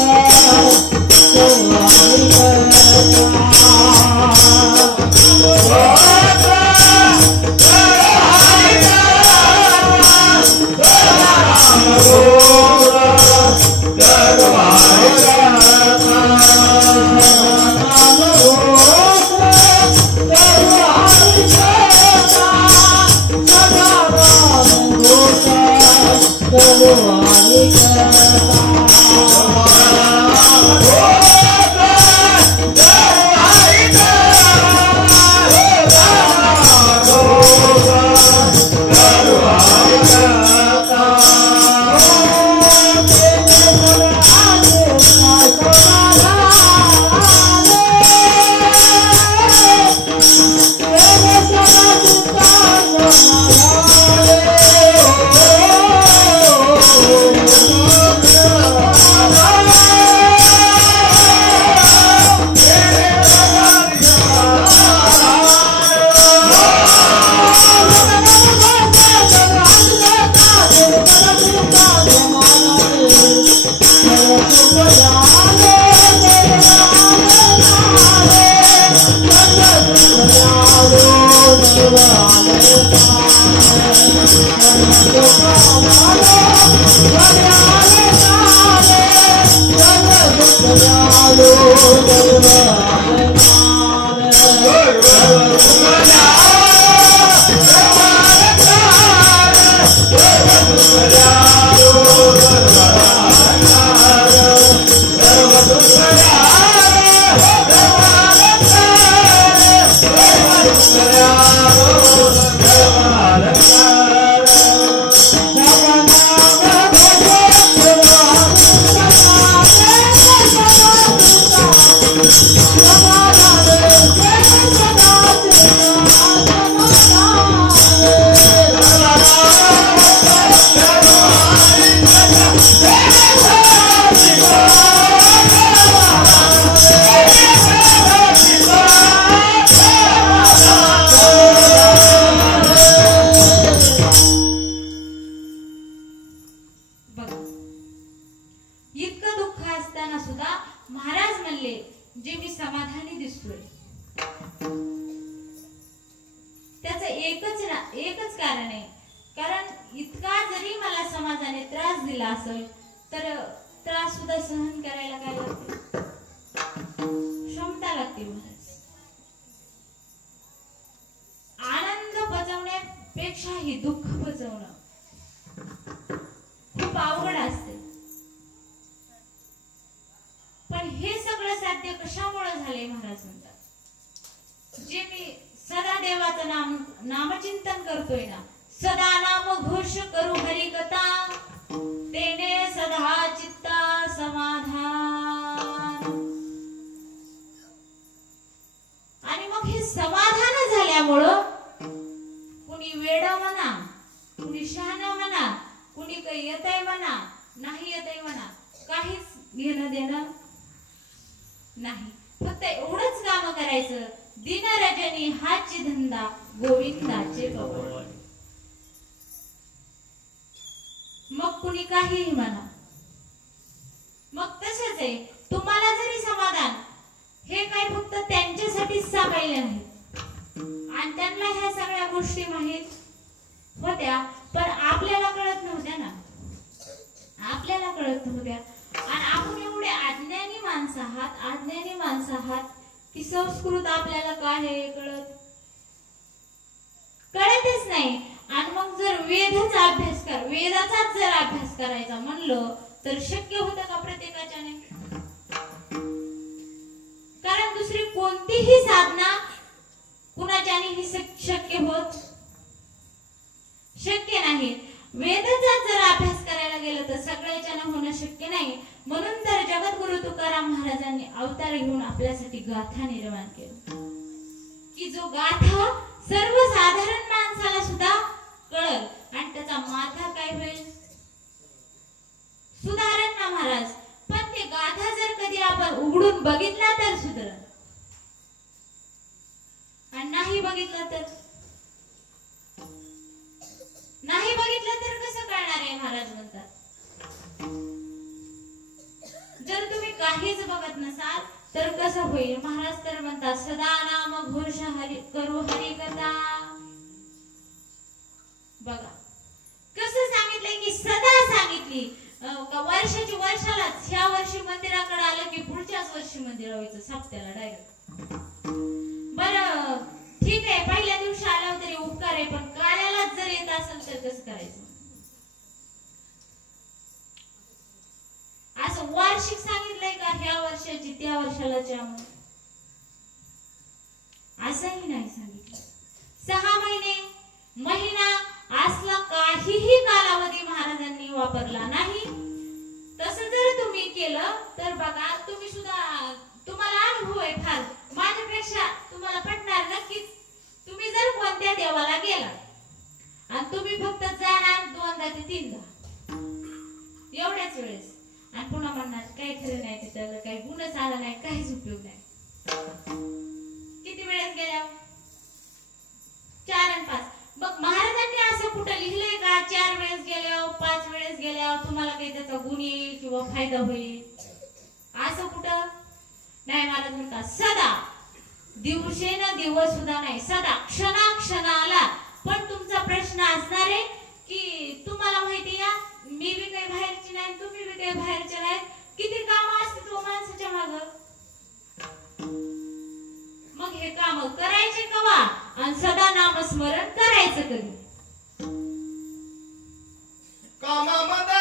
करो हरि इतकं दुःख असताना सुद्धा महाराज म्हणले जे मी समाधानी दिसतोय त्याचं एकच कारण आहे. कारण इतका जरी मला समाजाने त्रास दिला असेल तर त्रास सुद्धा सहन करायला काय लागते, क्षमता लागते. महाराज आनंद पचवण्यापेक्षाही दुःख पचवणं खूप अवघड असते. पण हे सगळं साध्य कशामुळे झाले महाराज म्हणतात, जे मी सदा देवाचं नामचिंतन करतोय ना, सदा नाम घोष करू हरी कथा, तेने सदा चित्ता समाधान. आणि मग हे समाधान झाल्यामुळं कुणी वेड म्हणा, कुणी शहाणा म्हणा, कुणी काही येतंय म्हणा, नाही येतंय म्हणा, काहीच घेणं देणं नाही. फक्त एवढंच काम करायचं, दिन रजनी हाची धंदा गोविंदाचे पवळ. मग कुणी काहीही म्हणा. मग तसंच आहे, तुम्हाला जरी समाधान हे काय फक्त त्यांच्यासाठीच सांगायला नाही, आणि त्यांना ह्या सगळ्या गोष्टी माहित होत्या पण आपल्याला कळत नव्हत्या ना, आपल्याला कळत नव्हत्या. आणि आपण एवढे अज्ञानी माणसं आहात की संस्कृत आपल्याला काय आहे कळतच नाही. आणि मग जर वेदाचाच जर अभ्यास करायचा म्हणलं तर शक्य होतं का प्रत्येकाच्याने? कारण दुसरी कोणतीही साधना कुणाच्यानेही शक्य नाही. वेदाचा जर अभ्यास करायला गेलं तर सगळ्याच्याने होणं शक्य नाही. म्हणून तर जगद्गुरु तुकाराम महाराजांनी अवतार घेऊन आपल्यासाठी गाथा निर्माण केली, की जो गाथा सर्वसाधारण माणसाला सुद्धा कळल आणि त्याचा माथा काय होईल, सुधारण ना महाराज. पण ते गाथा जर कधी आपण उघडून बघितला तर सुधारण, आणि नाही बघितलं तर नाही बघितलं तर कसं कळणार आहे महाराज म्हणतात जर तुम्ही काहीच बघत नसाल तर कसं होईल महाराज तर म्हणतात सदा नाम घोष हरी करू हरी कथा बघा कसं सांगितलंय की सदा सांगितली वर्षाची वर्षालाच ह्या वर्षी मंदिराकडे आलं की पुढच्याच वर्षी मंदिर व्हायचं सप्त्याला डायरेक्ट बरं ठीक आहे पहिल्या दिवशी आल्यावर तरी उपकार आहे पण कार्यालाच जर येत असेल तर कसं करायचं असं वार्षिक सांगितलंय का ह्या वर्षाची त्या वर्षाला असंही नाही सांगितलं 6 महिने महिना असला काहीही कालावधी महाराजांनी वापरला नाही तसं जर तुम्ही केलं तर बघा तुम्ही सुद्धा तुम्हाला अनुभव आहे फार माझ्यापेक्षा तुम्हाला पटणार नक्कीच तुम्ही जर कोणत्या देवाला गेला आणि तुम्ही फक्त जाणार 2दा ते 3दा एवढ्याच वेळेस आणि पुन्हा म्हणणार काही खरं नाही तिथं काही गुणच आला नाही काहीच उपयोग नाही किती वेळेस गेल्या 4 आणि 5 मग महाराजांनी असं कुठं लिहिलंय का 4 वेळेस गेल्यावर 5 वेळेस गेल्यावर तुम्हाला काही त्याचा गुण येईल किंवा फायदा होईल असं कुठं नाही महाराज म्हणतात सदा दिवसेन दिवस सुद्धा नाही सदा क्षणाक्षणाला पण तुमचा प्रश्न असणार आहे की तुम्हाला माहिती या मी बी काही बाहेरची नाही तुम्ही बी काही बाहेरचे नाही किती काम असते तो माणसाच्या माग मग हे काम करायचे कवा आणि सदा नामस्मरण करायचं कधी कामामध्ये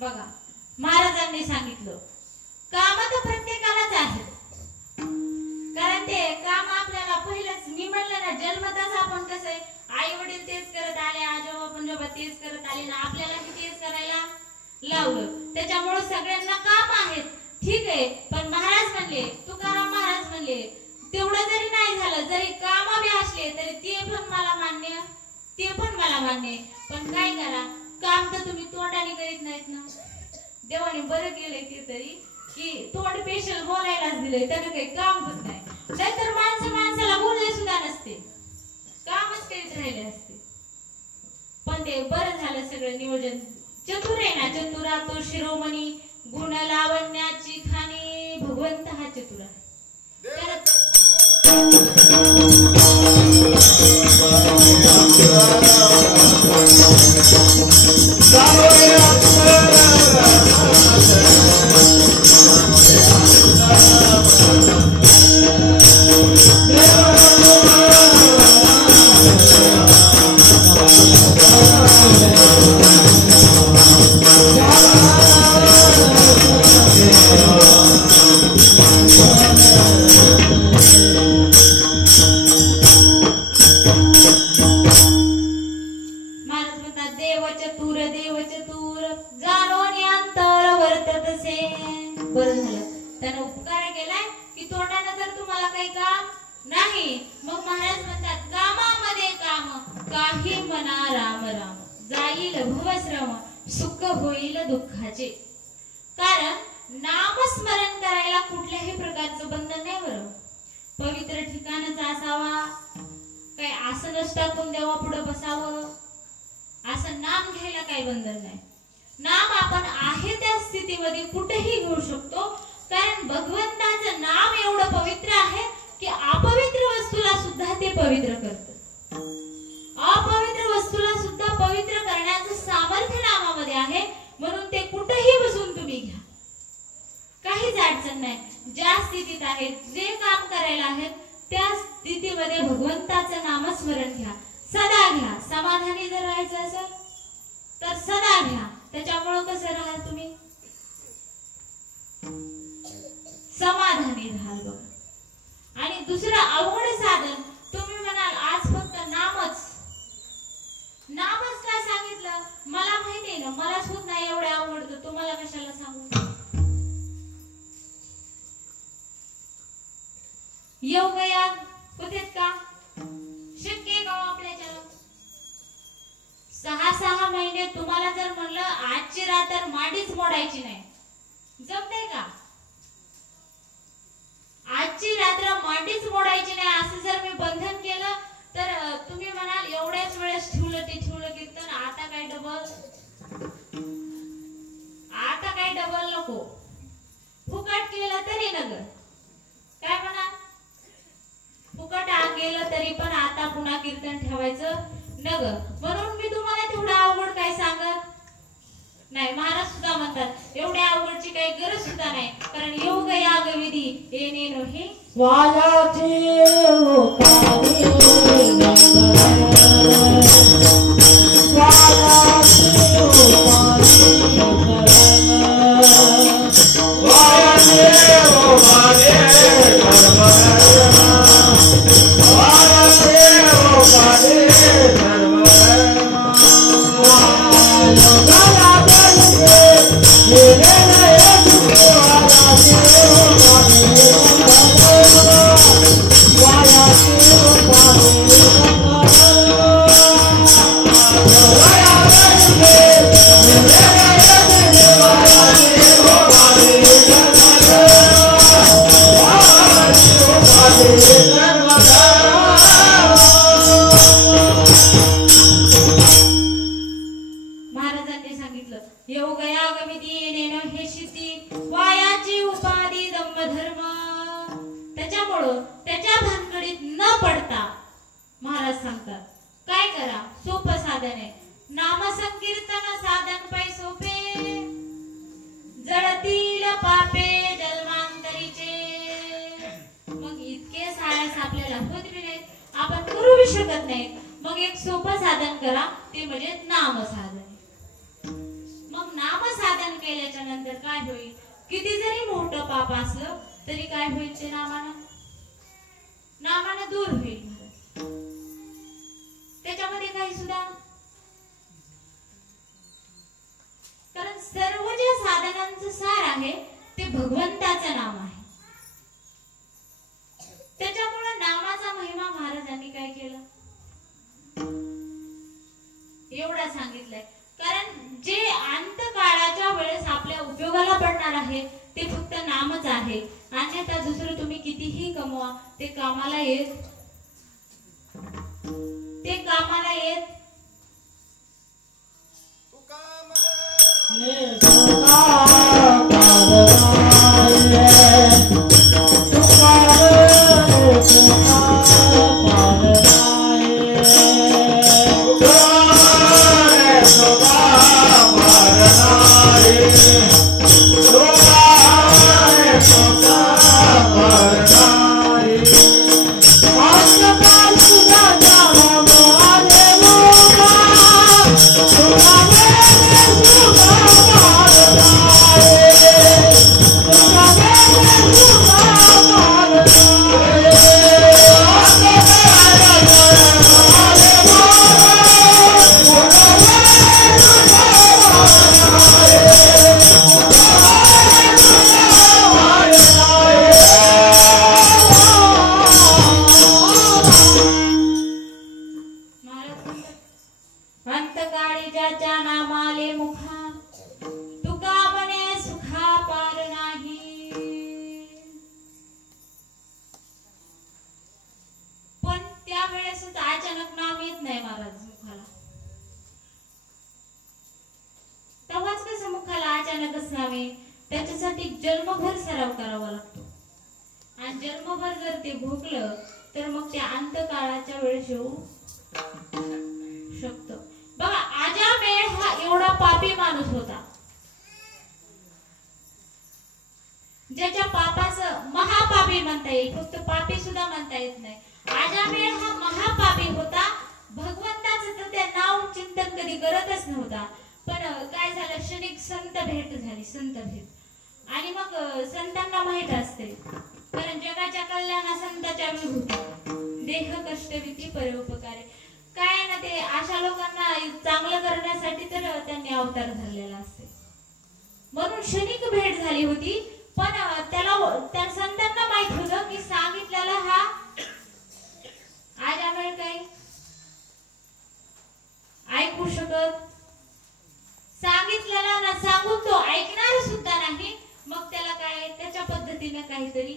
बघा महाराजांनी सांगितलं काम तर प्रत्येकालाच आहे कारण ते काम आपल्याला पहिलंच मी म्हणलं ना जन्मताच आपण कसं आहे आई वडील तेच करत आले आजोबा पंजोबा तेच करत आले ना आपल्यालाही तेच करायला लावलं त्याच्यामुळे सगळ्यांना काम आहेत ठीक आहे पण महाराज म्हणले तुकाराम महाराज म्हणले तेवढं जरी नाही झालं जरी काम बी असले तरी ते पण मला मान्य पण काय करा काम तर तुम्ही तोंडाने करीत नाहीत ना देवाने बरं केलंय ते तरी की तोंड स्पेशल बोलायलाच दिलंय त्यानं काही काम होत नाही नाहीतर माणसाला बोलले सुद्धा नसते कामच करीत राहिले असते पण ते बरं झालं सगळं नियोजन चतुर आहे ना चतुरा तो शिरोमणी गुण लावण्याची खाणी भगवंत हा चतुर आहे सुख होईल दुःखाचे कारण नामस्मरण करायला कुठल्याही प्रकारचं बंधन नाही बरं पवित्र ठिकाणच असावा काही आसनच टाकून देवा पुढे बसावं असं नाम घ्यायला काही बंधन नाही नाम आपण आहे त्या स्थितीमध्ये कुठेही घेऊ शकतो कारण भगवंताचं नाम एवढं पवित्र आहे की अपवित्र वस्तूला सुद्धा ते पवित्र करतं अपवित्र वस्तूला सुद्धा पवित्र करण्याचं सामर्थ्य नामामध्ये आहे म्हणून ते कुठेही बसून तुम्ही घ्या काहीच अडचण नाही ज्या स्थितीत आहेत जे काम करायला आहेत त्या स्थितीमध्ये भगवंताचं नामस्मरण घ्या सदा घ्या समाधानी जर राहायचं असेल तर सदा घ्या त्याच्यामुळे कसं राहाल तुम्ही समाधानी राहाल बघा आणि दुसरं अवघड साधन तुम्ही म्हणाल आज मला माहिती आहे ना, मला सुद्धा एवढं आवडतं, तुम्हाला कशाला सांगू. योगयाग होतेत का? शक्य आहे का आपल्याच्याला? 6 महिने तुम्हाला जर म्हणलं आजची रात्र माडीच मोडायची नाही, जमतंय का? आजची रात्र मांडीच मोडायची नाही असं जर मी बंधन केलं तर तुम्ही म्हणाल एवढ्याच वेळेस ठेवलं ते ठेवलं कीर्तन, आता काय डबल नको, फुकट केलं तरी नगर. काय म्हणा, फुकट केलं तरी पण आता पुन्हा कीर्तन ठेवायचं नगर. म्हणून मी तुम्हाला तेवढं अवघड काय सांगत नाही. महाराज सुद्धा म्हणतात एवढ्या अवघडची काही गरज सुद्धा नाही, कारण योग याग विधी येणे नोहे वायाची उपाधी महाराजांनी सांगितलं योग याग विधी येणे नोहे सिद्धी, वायाची उपाधी धर्म. त्याच्यामुळं त्याच्या भानगडीत न पडता महाराज सांगतात काय करा, सोपं साधन आहे. नामसंकीर्तन साधन पै सोपे, जळतील पापे जन्मांतरीचे. मग इतके साळस आपल्याला होत नाही, आपण करू बी शकत नाही. मग एक सोपं साधन करा, ते म्हणजे नामसाधन. मग नामसाधन केल्याच्या नंतर काय होईल, किती जरी मोठं पाप असलं तरी काय होईल, ते नामानं दूर होईल. त्याच्यामध्ये काही सुद्धा, कारण सर्व ज्या साधनांचं सार आहे ते भगवंताचं नाम आहे. त्याच्यामुळे नामाचा महिमा महाराजांनी काय केलं, एवढा सांगितलंय. कारण जे अंतकाळाच्या वेळेस आपल्या उपयोगाला पडणार आहे ते फक्त नामच आहे. अन्यथा दुसरं तुम्ही कितीही कमवा, ते कामाला येत त्याच्यासाठी जन्मभर सराव करावा लागतो. आणि जन्मभर जर ते भोगलं तर मग ते अंतकाळाच्या वेळेस येऊ शकतो. बघा अजामेळ हा एवढा पापी माणूस होता, ज्याच्या पापाचं महापापी म्हणता येईल, फक्त पापी सुद्धा म्हणता येत नाही. अजामेळ हा महापापी होता. भगवंताचं तर त्या नाव चिंतन कधी करतच नव्हता. पण काय झालं, क्षणिक संत भेट झाली, संत भेट. आणि मग संतांना माहित असते, कारण जगाच्या कल्याणा संताच्या विभूती, देह कष्ट भीती परोपकारे. काय ना ते अशा लोकांना चांगलं करण्यासाठी तर अवतार धरलेला असते. म्हणून क्षणिक भेट झाली होती, पण त्या संतांना माहित होतं की सांगितलेला हा आजामेळ काय ऐकू शकत, सांगितलेला ना सांगून तो ऐकणार सुद्धा नाही. मग त्याला काय त्याच्या पद्धतीने काहीतरी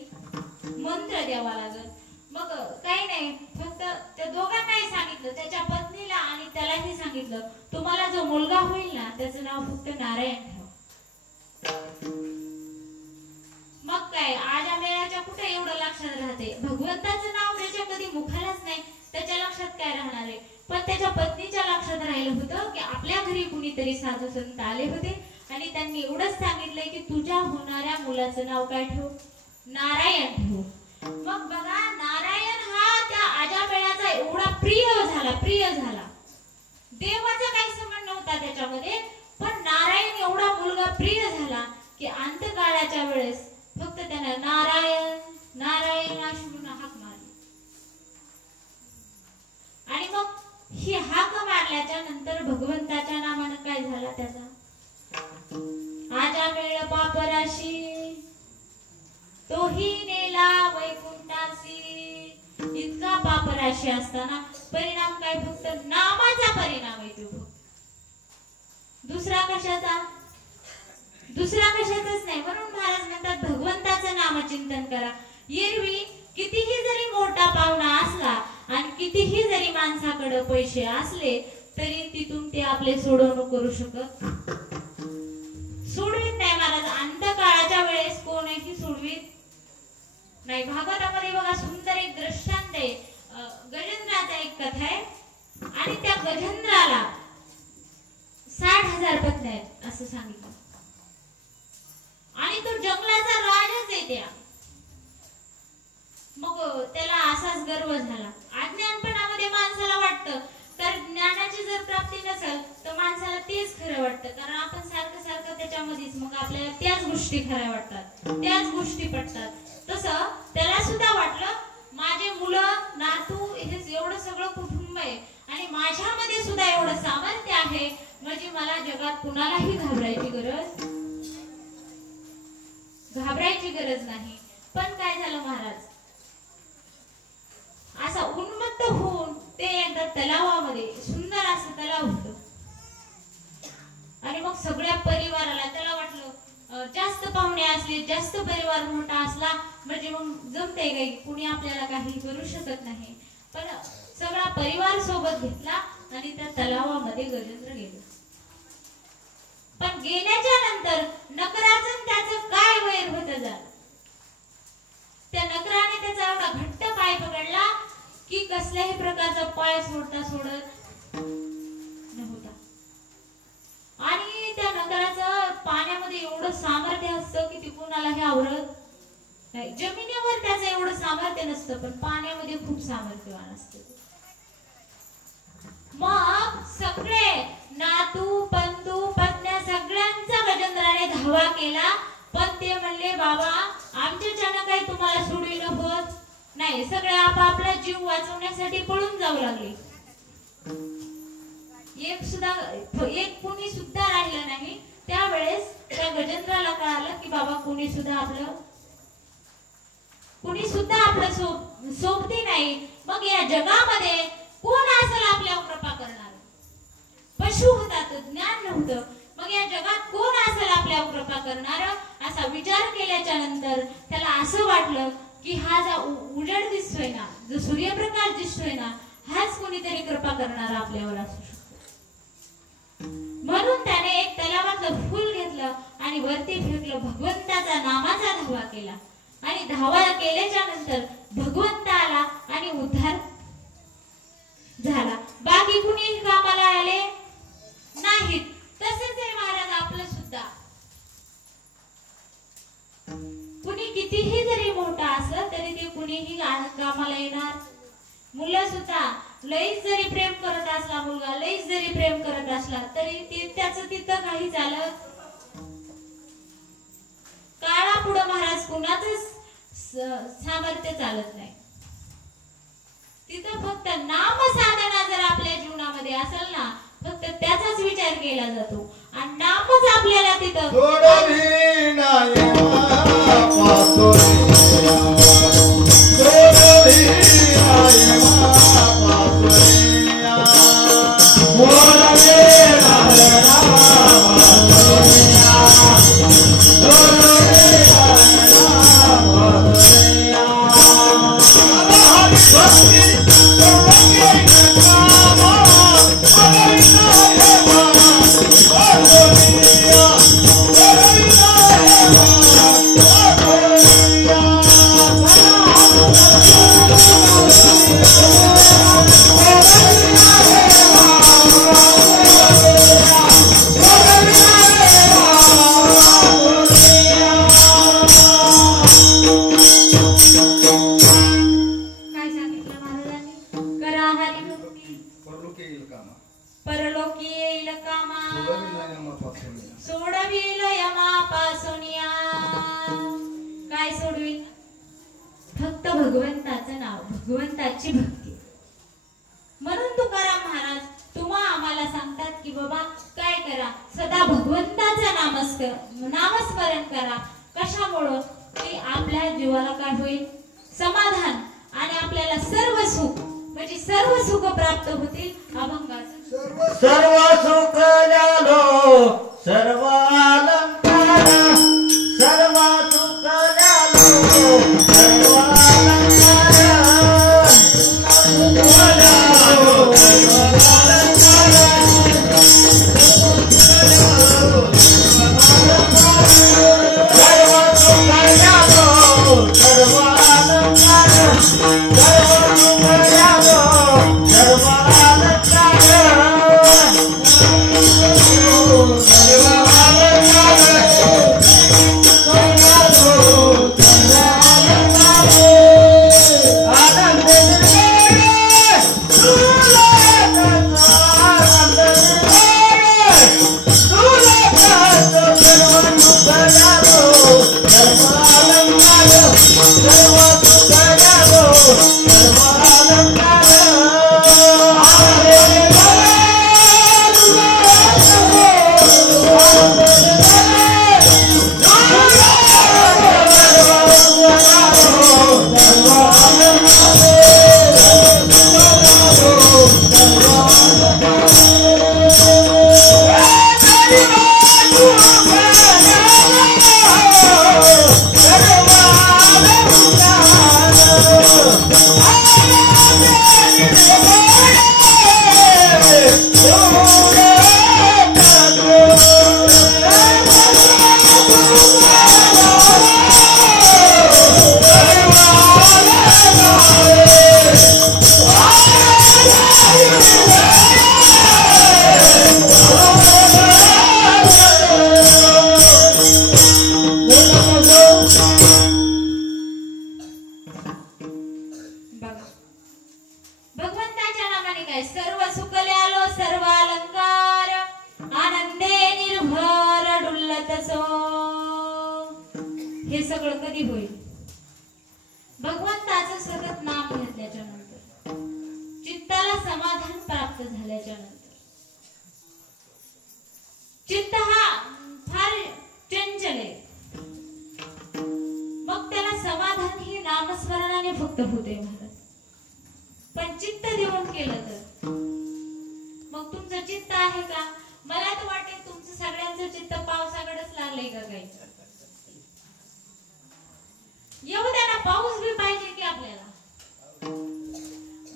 मंत्र द्यावा लागल. मग काही नाही, फक्त त्या दोघांनाही सांगितलं, त्याच्या पत्नीला आणि त्यालाही सांगितलं, तुम्हाला जो मुलगा होईल ना त्याचं नाव फक्त नारायण ठेवा. मग काय आजामेळाच्या कुठे एवढं लक्षात राहते, भगवंताचं नाव त्याच्या कधी मुखालाच नाही, त्याच्या लक्षात काय राहणार आहे. पण त्याच्या पत्नीच्या लक्षात राहिलं होतं की आपल्या घरी कुणीतरी साधू संत आले होते आणि त्यांनी एवढंच सांगितलंय की तुझ्या होणाऱ्या मुलाचं नाव काय ठेव, नारायण ठेव. मग बघा, नारायण हा त्या आजामेळाचा एवढा प्रिय झाला. देवाचा काही संबंध नव्हता त्याच्यामध्ये, पण नारायण एवढा मुलगा प्रिय झाला की अंतकाळाच्या वेळेस फक्त त्याने नारायण नारायण अशी म्हणून हाक मारली. आणि मग ही हाक मारल्याच्या नंतर भगवंताच्या नामानं काय झाला त्याचा, आजामेळ पापराशी तोही नेला वैकुंठासी. इतका पापराशी असताना परिणाम काय, फक्त नामाचा परिणाम येतो. दुसरा कशाचाच नाही. म्हणून महाराज म्हणतात भगवंताचं नामचिंतन करा. एरवी कितीही जरी मोठा पाहुणा असला आणि कितीही जरी माणसाकडे पैसे असले तरी तिथून ते आपले सोडवणूक करू शकत सोडवित नाही. महाराज अंतकाळाच्या वेळेस कोणीही सोडवित नाही. भागवतामध्ये बघा सुंदर एक दृष्टांत आहे. गजेंद्राचा एक कथा आहे आणि त्या गजेंद्राला 60,000 पत्नी आहेत असं सांगितलं आणि तो जंगलाचा राजाच आहे त्या. मग त्याला असाच गर्व झाला. अज्ञानपणामध्ये माणसाला वाटतं, तर ज्ञानाची जर प्राप्ती नसेल तर माणसाला तेच खरं वाटतं, कारण आपण सारखं सारखं त्याच्यामध्येच, मग आपल्याला त्याच गोष्टी खऱ्या वाटतात, त्याच गोष्टी पटतात. तसं त्याला सुद्धा वाटलं माझे मुलं नातू हे एवढं सगळं कुटुंब आहे आणि माझ्यामध्ये सुद्धा एवढं सामर्थ्य आहे, म्हणजे मला जगात कुणालाही घाबरायची गरज नाही. पण काय झालं महाराज, असा उन्मत्त होऊन ते एकदा तलावामध्ये, सुंदर असं तलाव होतं आणि मग सगळ्या परिवाराला त्याला वाटलं जास्त पाहुणे असले, जास्त परिवार मोठा असला म्हणजे मग जमते काही, कुणी आपल्याला काही करू शकत नाही. पण सगळा परिवार सोबत घेतला आणि त्या तलावामध्ये गजेंद्र गेले. पण गेल्याच्या नंतर नकराचं त्याचं काय वैर होतं झालं. त्या नकराने त्याचा एवढा घट्ट पाय पकडला की कसल्याही प्रकारचा पाय सोडत नव्हता. आणि त्या नकराचं पाण्यामध्ये एवढं सामर्थ्य असतं की ते कोणालाही आवरत नाही. जमिनीवर त्याचं एवढं सामर्थ्य नसतं, पण पाण्यामध्ये खूप सामर्थ्यवान असतं. मग सगळे नातू पंतू पत्न्या सगळ्यांचा गजेंद्राने धावा केला, पण ते म्हणले बाबा आमच्याच्यानं काही तुम्हाला सोडविणं होत नाही. सगळे आपापला जीव वाचवण्यासाठी पळून जाऊ लागले. एक कुणी सुद्धा राहिलं नाही. त्यावेळेस त्या गजेंद्राला कळालं की बाबा कुणी सुद्धा आपलं सोबती नाही. मग या जगामध्ये कोण असेल आपल्यावर कृपा करणार. पशु होतात, ज्ञान नव्हतं. मग या जगात कोण असेल आपल्यावर कृपा करणार असा विचार केल्याच्या नंतर त्याला असं वाटलं की हा जो उजेड दिसतोय ना, जो सूर्यप्रकाश दिसतोय ना, हाच कोणीतरी कृपा करणारा आपल्यावर असू शकतो. म्हणून त्याने एक तलावातलं फूल घेतलं आणि वरती फेकलं. भगवंताचा नामाचा धावा केला आणि धावा केल्याच्या नंतर भगवंत आला आणि उद्धार झाला. बाकी कुणी कामाला आले नाहीत. तसेच आहे महाराज आपलं सुद्धा. कुणी कितीही जरी मोठा असलं तरी ते कुणीही कामाला येणार. मुलं सुद्धा लईच जरी प्रेम करत असला, मुलगा लईच जरी प्रेम करत असला तरी त्याचं तिथं काही झालं काळा पुढं महाराज कुणाचंच सामर्थ्य चालत नाही. तिथं फक्त नाम साधना जर आपल्या जीवनामध्ये असेल ना, फक्त त्याचाच विचार उच्चार केला जातो आणि नामच आपल्याला तिथं सोडवी नाही पासोनिया सोडवी नाही पासोनिया बोलवे परलोकी येईल कामा सोडविल यमापासूनिया. काय सोडविल? फक्त भगवंताचं नाव, भगवंताची भक्ती. म्हणून तुकाराम महाराज तुम्हा आम्हाला सांगतात की बाबा काय करा, सदा भगवंताचं नामस्मरण करा. कशामुळं? की आपल्या जीवाला काय होईल? समाधान आणि आपल्याला सर्व सुख, म्हणजे सर्व सुख प्राप्त होतील. अभंगाचं सर्व सुख ल्यालो सर्व अलंकार सर्व सुख ल्यालो सर्व अलंकार सर्व भगवंताच्या नामाने काय सर्व सुख ल्यालो सर्व अलंकार आनंदे निर्भर डुल्लत सो. हे सगळं कधी होईल? भगवंताचं सतत नाम घेतल्याच्या नंतर, चित्ताला समाधान प्राप्त झाल्याच्या नंतर. चित्त हा फार चंचल आहे, मग त्याला समाधान ही नामस्मरणाने फक्त होते महाराज. पण चित्त देऊन केलं तर मग तुमचं चित्त आहे का? मला तर वाटते तुमचं सगळ्यांचं चित्त पावसाकडेच लागलंय का काही? येऊ द्या ना, पाऊस बी पाहिजे की आपल्याला.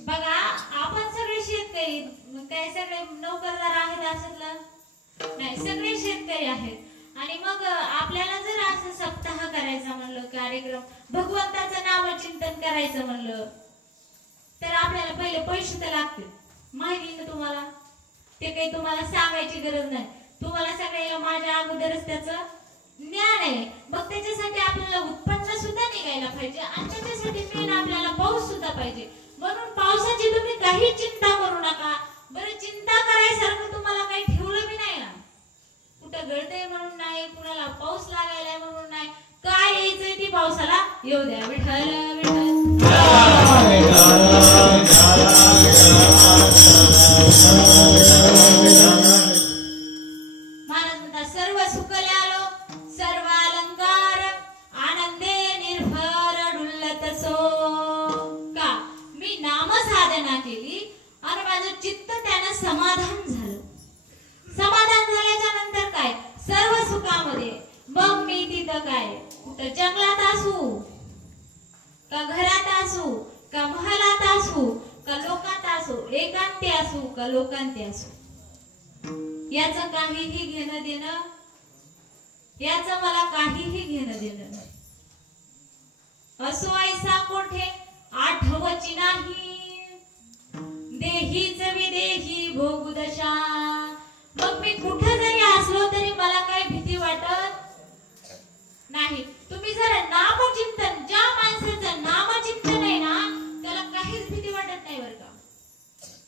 बघा आपण सगळे शेतकरी, काय सगळे नोकरदार आहेत असं नाही, सगळे शेतकरी आहेत. आणि मग आपल्याला जर असं सप्ताह करायचा म्हणलं, कार्यक्रम भगवंताचं नामचिंतन करायचं म्हणलं तर आपल्याला पहिले पैसे तर लागतील. माहिती ना तुम्हाला, ते काही तुम्हाला सांगायची गरज नाही. तुम्हाला सगळ्याला माझ्या अगोदरच त्याचं ज्ञान आहे. मग त्याच्यासाठी आपल्याला उत्पन्न सुद्धा निघायला पाहिजे आणि त्याच्यासाठी मेन आपल्याला पाऊस सुद्धा पाहिजे. म्हणून पावसाची तुम्ही काही चिंता करू नका. बरं, चिंता करायसारखं तुम्हाला काही ठेवलं बी नाही ना. कुठं गळतंय म्हणून नाही, कुणाला पाऊस लागायलाय म्हणून नाही. काय यायचंय ती पावसाला येऊ द्या. विठ्ठल विठ्ठल तर जंगलात असू का घरात असू का महालात असू का लोकात असू एकांती असू का लोकांती असू याचं काहीही घेणं देणं याचं मला काहीही घेणं देणं नाही. असो ऐसा कोठे आठवची नाही देहीच विदेही भोगू दशा. मग मी कुठे जरी असलो तरी मला काही भीती वाटत नाही. तुम्ही जर नामचिंतन ज्या माणसाचं नामचिंतन आहे ना त्याला काहीच भीती वाटत नाही बरं का.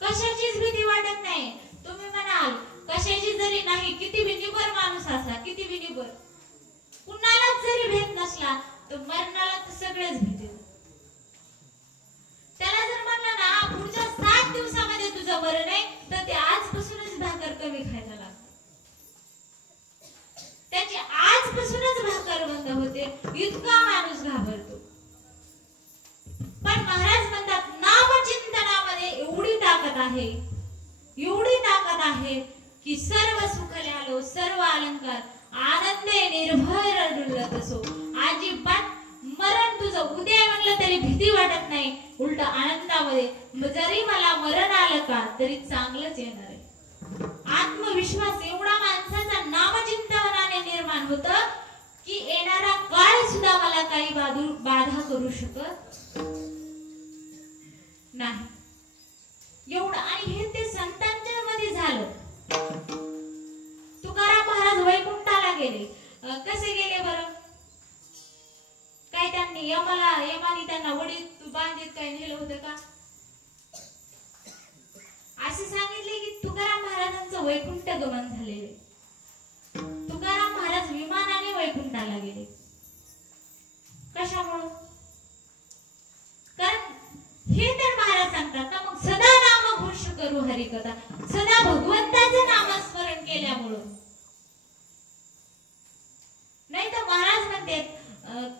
कशाचीच भीती वाटत नाही. तुम्ही म्हणाल कशाची जरी नाही किती विनिबर माणूस असा किती विनिबर कुणालाच जरी भेट नसला तर मरणाला तर सगळेच भीती. त्याला जर म्हणलं ना पुढच्या 7 दिवसामध्ये तुझं मरण आहे तर ते आजपासूनच भाकर कमी खायला लागते. त्याची आजपासूनच भाकर बंद होते इतका माणूस घाबरतो. पण महाराज म्हणतात नामचिंतनामध्ये एवढी ताकद आहे की सर्व सुखल्यालो सर्व अलंकार आनंदे निर्भय डुलत असो. अजिबात मरण तुझं उद्या म्हणलं तरी भीती वाटत नाही. उलट आनंदामध्ये जरी मला मरण आलं का तरी चांगलंच येणार आहे. आत्मविश्वास एवढा माणसाचा नामचिंतनाने निर्माण होत की येणारा काळ सुद्धा मला काही बाधा करू शकत नाही. एवढं आणि हे ते संतांच्या मध्ये झालं. तुकाराम महाराज वैकुंठाला गेले. कसे गेले बरं? काय त्यांनी यमानी त्यांना वडीत बांधीत काय नेलं होतं का? असे सांगितले की तुकाराम महाराजांचं वैकुंठ गमन झालेले. तुकाराम महाराज विमानाने वैकुंठाला गेले. कशामुळे? कारण हे तर महाराज सांगतात ना मग सदा नाम घोष करू हरिकथा. सदा भगवंताचं नामस्मरण केल्यामुळं. नाही तर महाराज म्हणतात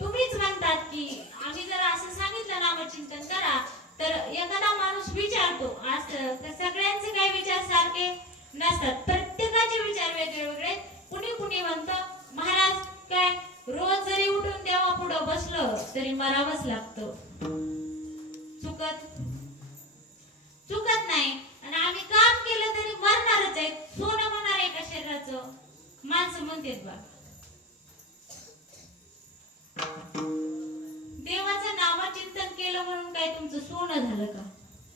तुम्हीच म्हणतात की आम्ही जर असं सांगितलं नामचिंतन करा तर एखादा माणूस विचारतो. असं सगळ्यांचे काही विचार सारखे नसतात. प्रत्येकाचे विचार वेगळे वेगळे. कुणी म्हणतं महाराज काय रोज जरी उठून देवा पुढं बसलं तरी मरावंच लागतं. चुकत नाही. आणि आम्ही काम केलं तरी मरणारच आहे. सोनं होणार आहे का शरीराचं? माणसं म्हणतात बा. देवाचं नामचिंतन केलं म्हणून काय तुमचं सोनं झालं का?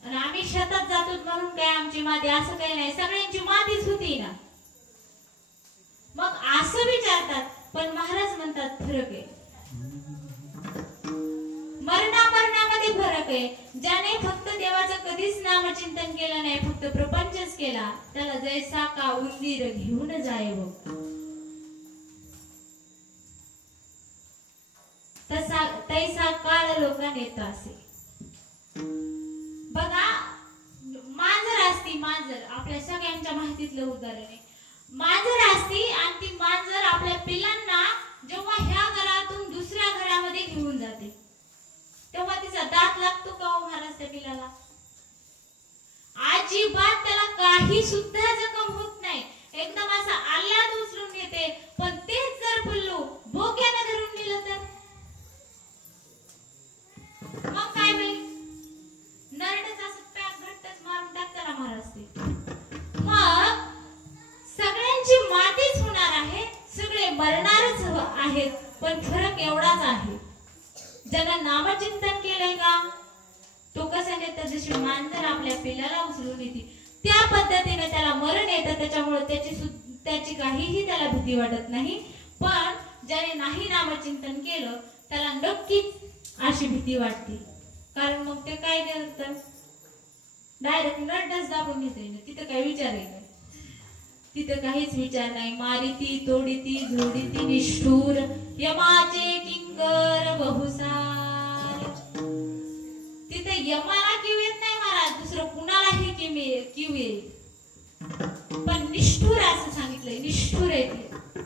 आणि आम्ही शेतात जातो म्हणून काय आमची माती? असं काही नाही. सगळ्यांची मातीच होती ना. मग असं विचारतात. पण महाराज म्हणतात फरक आहे. मरणामध्ये फरक आहे. ज्याने फक्त देवाचं कधीच नामचिंतन केलं नाही फक्त प्रपंचच केला त्याला जैसा का उंदीर घेऊन जायव तैसा काळ लोकांना येत असे. बघा मांजर असती. मांजर आपल्या सगळ्यांच्या माहितीतलं उदाहरण आहे. मांजर असती आणि ती मांजर आपल्या पिलांना जेव्हा ह्या घरातून दुसऱ्या घरामध्ये घेऊन जाते तेव्हा तिचा दात लागतो का हो महाराज त्या पिलाला? अजिबात त्याला काही सुद्धा जखम होत नाही. एकदम असा आल्हाद उचलून घेते. पण तेच जर पिल्लू भोक्याने धरून नेलं तर मग काय होईल? नरडच असं पॅक घट्टच मारून टाकताना महाराज ते. मग सगळ्यांची मातीच होणार आहे. सगळे मरणारच आहेत. पण फरक एवढाच आहे ज्यानं नामचिंतन केलंय का तो कसं नेतं? जशी मांजर आपल्या पिल्लाला उचलून येते त्या पद्धतीने त्याला मरण येतं. त्याच्यामुळे त्याची काहीही त्याला भीती वाटत नाही. पण ज्याने नाही नामचिंतन केलं त्याला नक्कीच अशी भीती वाटते. कारण मग ते काय करतं? डायरेक्ट नरडच दाबून घेते. तिथं काय विचार आहे का? तिथं काहीच विचार नाही. मारिती तोडीती झोडीती निष्ठूर यमाचे किंकर बहुसार. तिथे यमाला किव येत नाही महाराज. दुसरं कुणालाही किव येईल. पण निष्ठूर असं सांगितलंय. निष्ठूर आहे ते.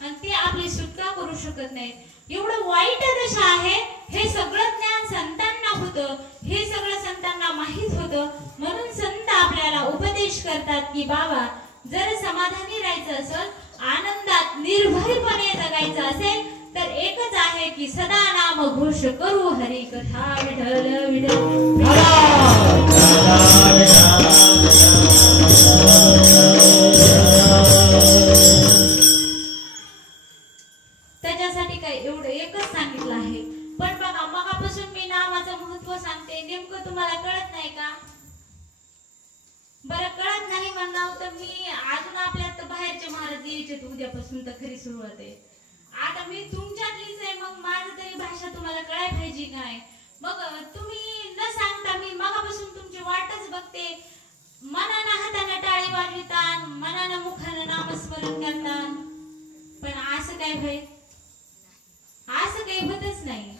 आणि ते आपली सुटका करू शकत नाहीत. एवढं वाईट दशा आहे. हे सगळं ज्ञान संतांना होतं. हे सगळं संतांना माहित होतं. म्हणून संत आपल्याला उपदेश करतात की बाबा जर समाधानी राहायचं असेल आनंदात निर्भयपणे जगायचं असेल तर एक एकच आहे की सदा नाम घोष करू हरी कथा विठ्ठल विठ्ठल त्याच्यासाठी काय एवढं एकच सांगितलं आहे. पण बघा मगापासून मी नामाचं महत्व सांगते, नेमकं तुम्हाला कळत नाही का? बरं कळत नाही म्हणणार तर मी अजून आपल्यात बाहेरचे महाराज यायचे उद्यापासून तर खरी सुरुवात आहे. आता मी तुमच्यातलीच आहे, मग माझं तरी भाषा तुम्हाला कळायला पाहिजे काय? मग तुम्ही न सांगता मी मगापासून तुमची वाटच बघते. मनानं हाताने टाळी वाजविता, मनानं मुखानं नामस्मरण करता, पण असं काय होईल? असं काही होतच नाही.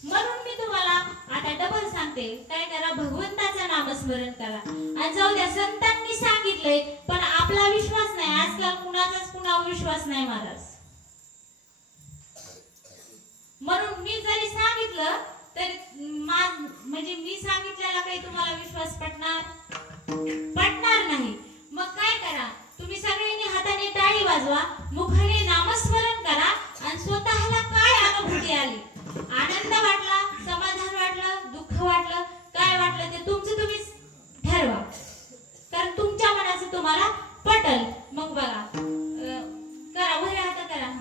म्हणून मी तुम्हाला आता डबल सांगते, काय करा, भगवंताचं नामस्मरण करा. आणि जाऊ द्या, संतांनी सांगितलंय पण आपला विश्वास नाही. आजकाल कुणाचाच कुणावर विश्वास नाही महाराज. म्हणून मी जरी सांगितलं तरी म्हणजे मी सांगितलेला काही तुम्हाला विश्वास पटणार नाही. मग काय करा, तुम्ही सगळ्यांनी हाताने टाळी वाजवा, मुखाने नामस्मरण करा आणि स्वतःला काय अनुभूती आली, आनंद वाटला, समाधान वाटलं, दुःख वाटलं, काय वाटलं ते तुमचं तुम्हीच ठरवा. कारण तुमच्या मनाचं तुम्हाला पटल. मग बघा, करा वरे हात करा.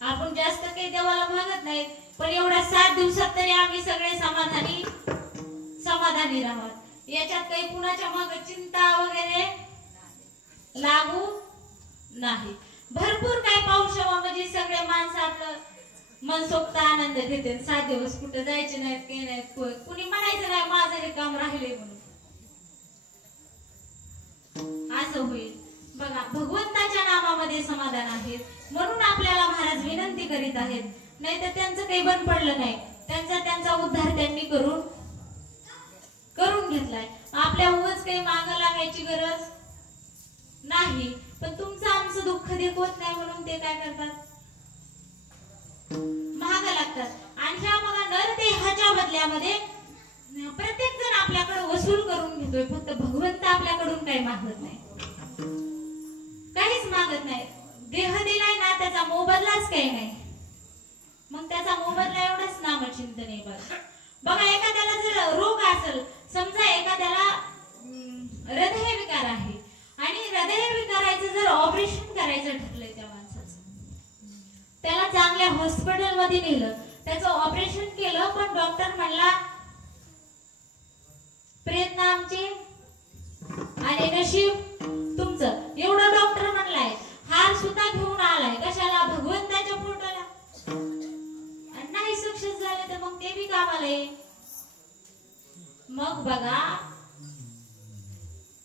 आपण जास्त काही देवाला मागत नाही, पण एवढ्या 7 दिवसात तरी आम्ही सगळे समाधानी राहावं. याच्यात काही कुणाच्या मागे चिंता वगैरे लागू नाही. भरपूर काय पाऊस म्हणजे सगळे माणसं आपलं मनसोक्त आनंद घेते. 7 दिवस कुठे जायचे नाहीत, काही नाहीत, कुणी म्हणायचं नाही माझं हे काम राहिले म्हणून. असं होईल बघा. भगवंताच्या नामामध्ये समाधान आहे, म्हणून आपल्याला महाराज विनंती करीत आहेत. नाही तर त्यांचं काही बंद पडलं नाही. त्यांचा उद्धार त्यांनी करून घेतलाय. आपल्या उगाच काही मागं लागायची गरज नाही. पण तुमचं आमचं दुःख देखवत नाही म्हणून ते काय करतात, महाग लागतात. आणि ह्या बघा नर ते ह्याच्या बदल्यामध्ये प्रत्येक जण आपल्याकडे वसूल करून घेतोय. फक्त भगवंत आपल्याकडून काही मागत नाही, काहीच मागत नाही. देह दिलाय ना, त्याचा मोबदलाच काही नाही. मग त्याचा मोबदला एवढाच नामचिंतन आहे. बघा एखाद्याला जर रोग असेल, समजा एखाद्याला हृदयविकार आहे आणि हृदयविकाराचं जर ऑपरेशन करायचं ठरलंय त्या माणसाचं, त्याला चांगल्या हॉस्पिटलमध्ये नेलं, त्याचं ऑपरेशन केलं, पण डॉक्टर म्हणला प्रयत्न आमचे आणि नशीब तुमचं. एवढं डॉक्टर म्हणलाय, हार सुद्धा घेऊन आलाय कशाला? भगवंताच्या पोटाला. आणि नाही सक्सेस झाले तर मग ते बी कामाला येईल. मग बघा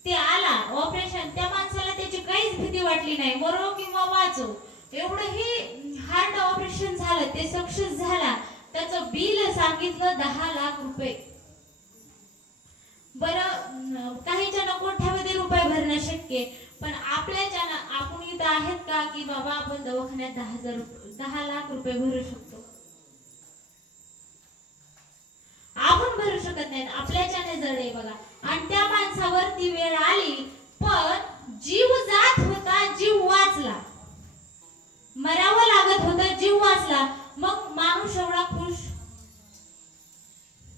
ते आला ऑपरेशन, त्या माणसाला त्याची काहीच भीती वाटली नाही, मरो किंवा वाचो. एवढं हे हार्ट ऑपरेशन झालं, ते सक्सेस झाला, त्याचं बिल सांगितलं 10 लाख रुपये. बरं काहीच्या कोट्यावधी रुपये भरणं शक्य, पण आपल्याच्या आपण इथं आहेत का की बाबा आपण दवाखान्यात 10 लाख रुपये भरू शकतो? आपण भरू शकत नाही, आपल्याच्याने जड आहे बघा. आणि त्या माणसावर ती वेळ आली, पण जीव जात होता, जीव वाचला. मरावं लागत होतं, जीव वाचला. मग माणूस एवढा खुश.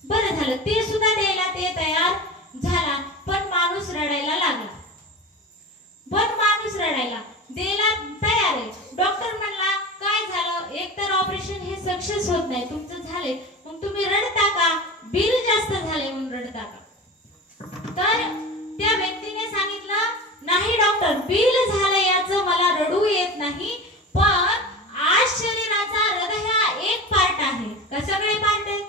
बरं झालं, ते सुद्धा द्यायला ते तयार झाला, पण माणूस रडायला लागला. माणूस रडायला द्यायला तयार आहे. डॉक्टर म्हणला काय झालं? एकतर ऑपरेशन हे सक्सेस होत नाही, तुमचं झाले, मग तुम्ही रडता का? बिल जास्त झाले म्हणून रडता का? तर त्या व्यक्तीने सांगितलं नाही डॉक्टर, बिल झालं याचं मला रडू येत नाही, पण आज शरीराचा हृदय हा एक पार्ट आहे का? सगळे पार्ट आहेत,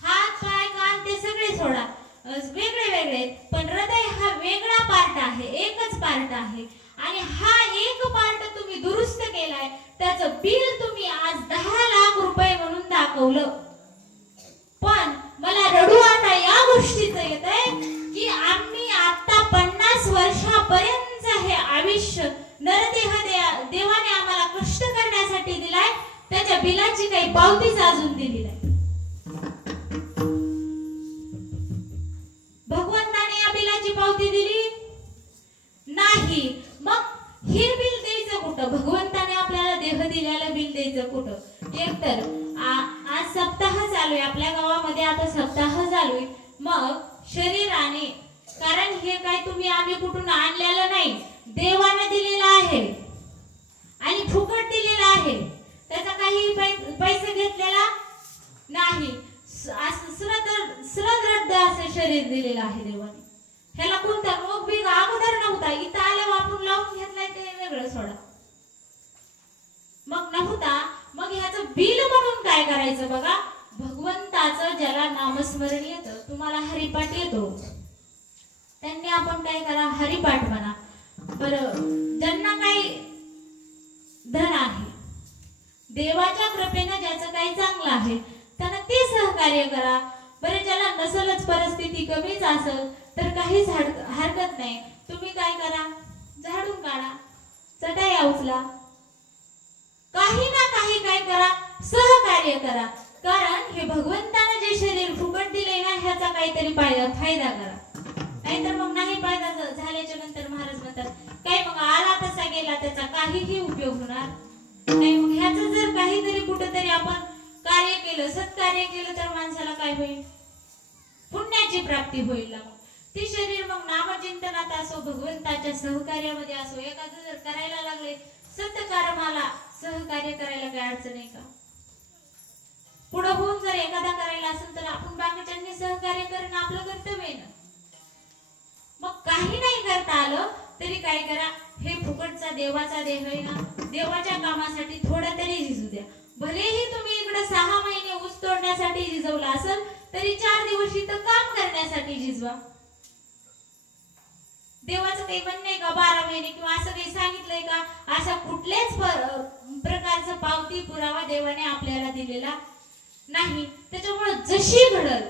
हात पाय कान ते सगळे सोडा, वेगळे वेगळे, पण हृदय हा वेगळा पार्ट आहे, एकच पार्ट आहे. आणि हा एक पार्ट तुम्ही दुरुस्त केलाय, त्याचं बिल तुम्ही आज 10 लाख रुपये म्हणून दाखवलं. पण मला रडू आता या गोष्टीचं येतंय की आम्ही आता 50 वर्षापर्यंत हे आयुष्य नरदेह देवाने आम्हाला कष्ट करण्यासाठी दिलाय, त्याच्या बिलाची काही पावतीच अजून दिली नाही. भगवंताने या बिलाची पावती दिली नाही. मग हे बिल द्यायचं कुठं? भगवंताने आपल्याला देह दिल्याला बिल द्यायचं कुठं? एकतर आज सप्ताह चालू आहे आपल्या गावामध्ये, आता सप्ताह चालू आहे. मग शरीराने, कारण हे काय तुम्ही आम्ही कुठून आणलेलं नाही, देवाने दिलेलं आहे आणि फुकट दिलेला आहे, त्याचा काही पैसे घेतलेला नाही. श्रद्ध असं शरीर दिलेलं आहे देवाने. ह्याला कोणता रोग बिग अगोदर नव्हता, इथं आल्यावर आपण लावून घेतलाय ते वेगळं सोडा. मग नव्हता, मग ह्याचं बिल म्हणून काय करायचं बघा. भगवंताचं ज्याला नामस्मरण येतं, तुम्हाला हरिपाठ येतो, त्यांनी आपण काय करा, हरिपाठ म्हणा. बरं ज्यांना काही धन आहे, देवाच्या कृपेने ज्याचं काही चांगलं आहे, त्यांना ते सहकार्य करा. बरं ज्याला नसलच, परिस्थिती कमीच असेल तर काहीच हरकत नाही, तुम्ही काय करा, झाडून काढा, चटाई उचला, काही ना काही काय करा, सहकार्य करा. कारण हे भगवंताने जे शरीर फुकट दिले ना, ह्याचा काहीतरी फायदा करा. नाहीतर मग नाही फायदा झाल्याच्या नंतर महाराज म्हणतात काय मग आला तसा गेला, त्याचा काहीही उपयोग होणार नाही. मग ह्याचं जर काहीतरी कुठेतरी आपण कार्य केलं, सत्कार्य केलं, तर माणसाला काय होईल? पुण्याची प्राप्ती होईल. मग ते शरीर मग नामचिंतनात असो, भगवंताच्या सहकार्यामध्ये असो, एखादं जर करायला लागले सत्कर्माला सहकार्य करायला काय अडचण आहे का? पुढे होऊन जर एखादा करायला असेल तर आपण बाकीच्यांनी सहकार्य करणं आपलं कर्तव्य आहे ना. मग काही नाही करता आलं तरी काय करा, हे फुकटचा देवाचा देह आहे ना, देवाच्या कामासाठी थोडा तरी झिजू द्या. भलेही तुम्ही इकडे 6 महिने ऊस तोडण्यासाठी झिजवला असेल तरी 4 दिवस इथं काम करण्यासाठी झिजवा. देवाचं काही म्हणणं आहे का 12 महिने किंवा असं काही सांगितलंय का? अशा कुठल्याच प्रकारचा पावती पुरावा देवाने आपल्याला दिलेला नाही. त्याच्यामुळे जशी घडल,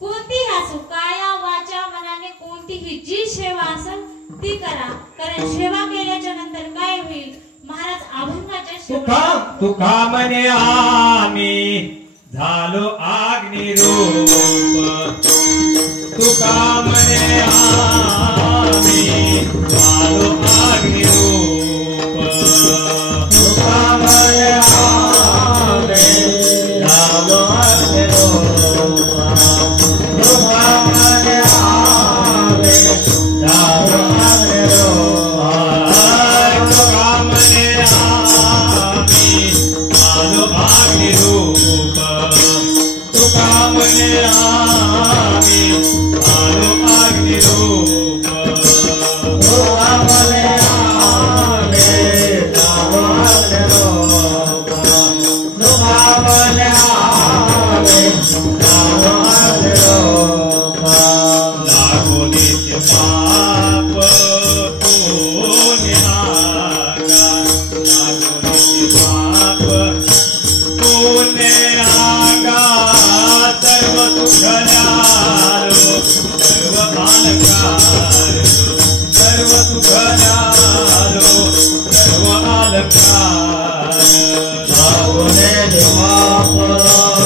कोणतीही असो, काया वाचा मनाने कोणतीही जी सेवा असेल ती करा. कारण सेवा केल्याच्या नंतर काय होईल? महाराज अभंगाच्या तुका म्हणे आम्ही झालो अग्निरूप, तुका म्हणे आम्ही झालो अग्निरूप, तुका सुखल्यालो सर्व अलंकार लागुने बाप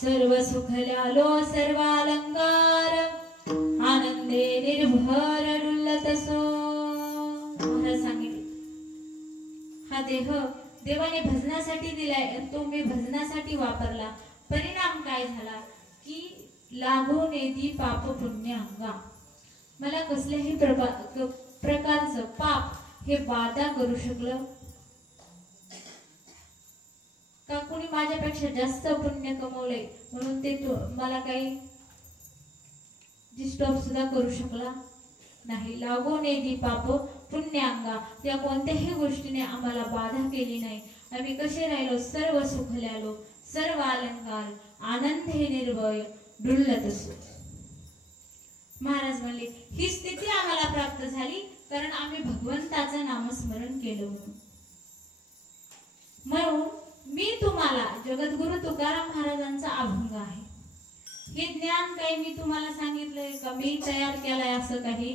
सर्व सुखल्यालो सर्व अलंकार आनंदे निर्भर डुलतसो. महाराज सांगितले हा देह देवाने भजनासाठी दिलाय आणि तो मी भजनासाठी वापरला. परिणाम काय झाला की लागो नेदी पाप पुण्य अंगा. मला कसल्याही प्रकारचं पाप हे बाधा करू शकलं का? कोणी माझ्यापेक्षा जास्त पुण्य कमवलंय म्हणून ते मला काही डिस्टर्ब सुद्धा करू शकला नाही. लागो नेदी पाप पुण्यांगा या कोणत्याही गोष्टीने आम्हाला बाधा केली नाही. आम्ही कसे राहिलो? सर्व सुखल्यालो सर्व अलंकार आनंदे निर्भय डुलतसो. महाराज म्हणले ही स्थिती आम्हाला प्राप्त झाली कारण आम्ही भगवंताचं नामस्मरण केलं म्हणून मी तुम्हाला जगद्गुरु तुकाराम महाराजांचा अभंग आहे. हे ज्ञान काही मी तुम्हाला सांगितलंय का मी तयार केलंय असं काही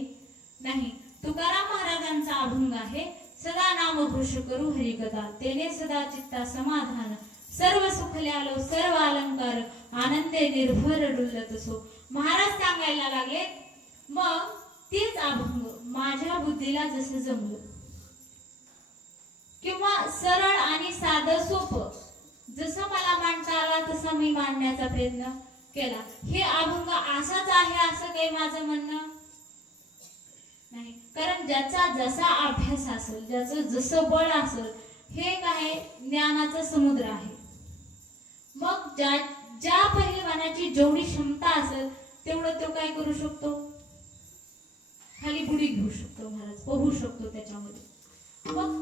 नाही. तुकाराम महाराजांचा अभंग आहे. सदा नाम घोष करू हरिकथा तेने सदा चित्ता समाधान सर्व सुखल्यालो सर्व अलंकार आनंदे निर्भर डुलतसो. महाराज सांगायला लागले मग तेच अभंग माझ्या बुद्धीला जसं जमलं किंवा सरळ आणि साधं सोपं जसं मला मांडता आला तसं मी मांडण्याचा प्रयत्न केला. हे अभंग असाच आहे असं काही माझं म्हणणं नाही. कारण ज्याचा जसा अभ्यास असेल ज्याचं जसं बळ असेल हे काय ज्ञानाचा समुद्र आहे. मग ज्या पहिलवानाची जेवढी क्षमता असेल तेवढं तो काय करू शकतो? खाली बुडी घेऊ शकतो. महाराज पोहू शकतो त्याच्यामध्ये. मग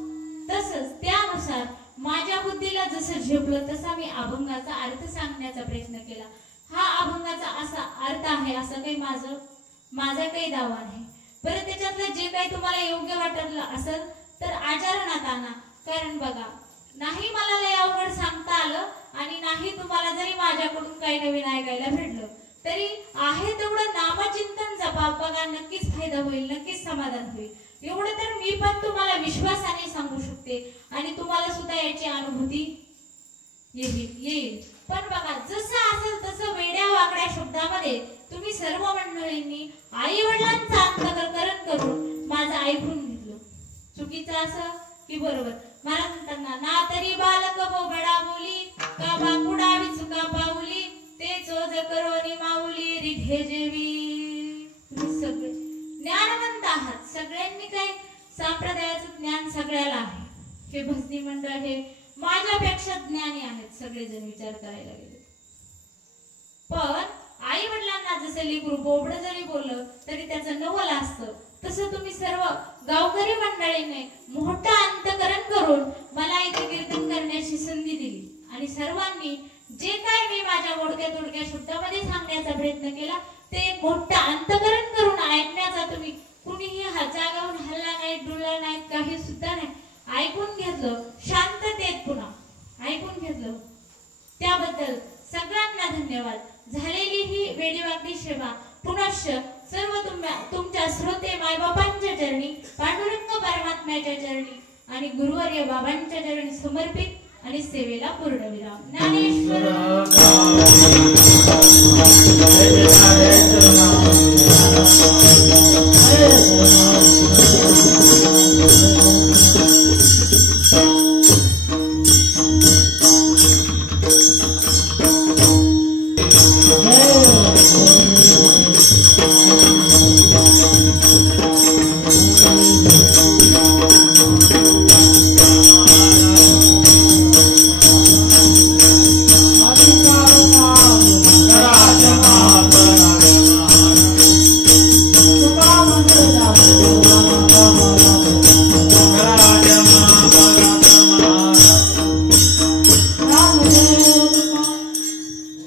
तसंच त्यानुसार माझ्या बुद्धीला जसं झेपलं तसा मी अभंगाचा अर्थ सांगण्याचा प्रयत्न केला. हा अभंगाचा असा अर्थ आहे असं काही माझा काही दावा नाही. बरं त्याच्यातलं जे काही तुम्हाला योग्य वाटलं असेल तर आचरणात आणा. कारण बघा नाही मला लय अवघड सांगता आलं आणि नाही तुम्हाला जरी माझ्याकडून काही नवीन ऐकायला भेटलं तरी आहे तेवढं नामचिंतन जपा. बघा नक्कीच फायदा होईल नक्कीच समाधान होईल. एवढं तर मी पण तुम्हाला विश्वासाने सांगू शकते आणि तुम्हाला सुद्धा याची अनुभूती येईल. पण बघा जसं असेल तसं वेड्या वाकड्या शब्दामध्ये तुम्ही सर्व मंडळींनी आई वडिलांचं अंतःकरण करून माझं ऐकून घेतलं. चुकीचं असं की बरोबर? मला म्हणताना ना तरी बालक बोबडा बोली का बाकुडावी चुका पाऊली ते चोज करोनी माऊली रिघे जेवी. तुम्ही सगळे ज्ञानवंत आहात. सगळ्यांनी काही संप्रदायाचं ज्ञान सगळ्याला आहे. हे भजनी मंडळ हे माझ्यापेक्षा ज्ञानी आहेत सगळेजण विचार करायला गेले. पण आई वडिलांना जसं लेकरू बोबड जरी बोललं तरी त्याचं नवल असतं तसं तुम्ही सर्व गावकरी मंडळीने मोठं अंतःकरण करून मला इथे कीर्तन करण्याची संधी दिली आणि सर्वांनी जे काय मी माझ्या मोडक्या तोडक्या शब्दामध्ये सांगण्याचा प्रयत्न केला ते मोठं अंतःकरण करून ऐकण्याचा तुम्ही कुणीही जागावून हल्ला नाही डुलला नाही काही सुद्धा नाही. ऐकून घेतलं शांततेत पुन्हा ऐकून घेतलं त्याबद्दल सगळ्यांना धन्यवाद. झालेली ही वेडीवाकडी सेवा पुनश्च सर्व तुमच्या श्रोते मायबापांच्या चरणी पांडुरंग परमात्म्याच्या चरणी आणि गुरुवर्य बाबांच्या चरणी समर्पित आणि सेवेला पूर्णविराम.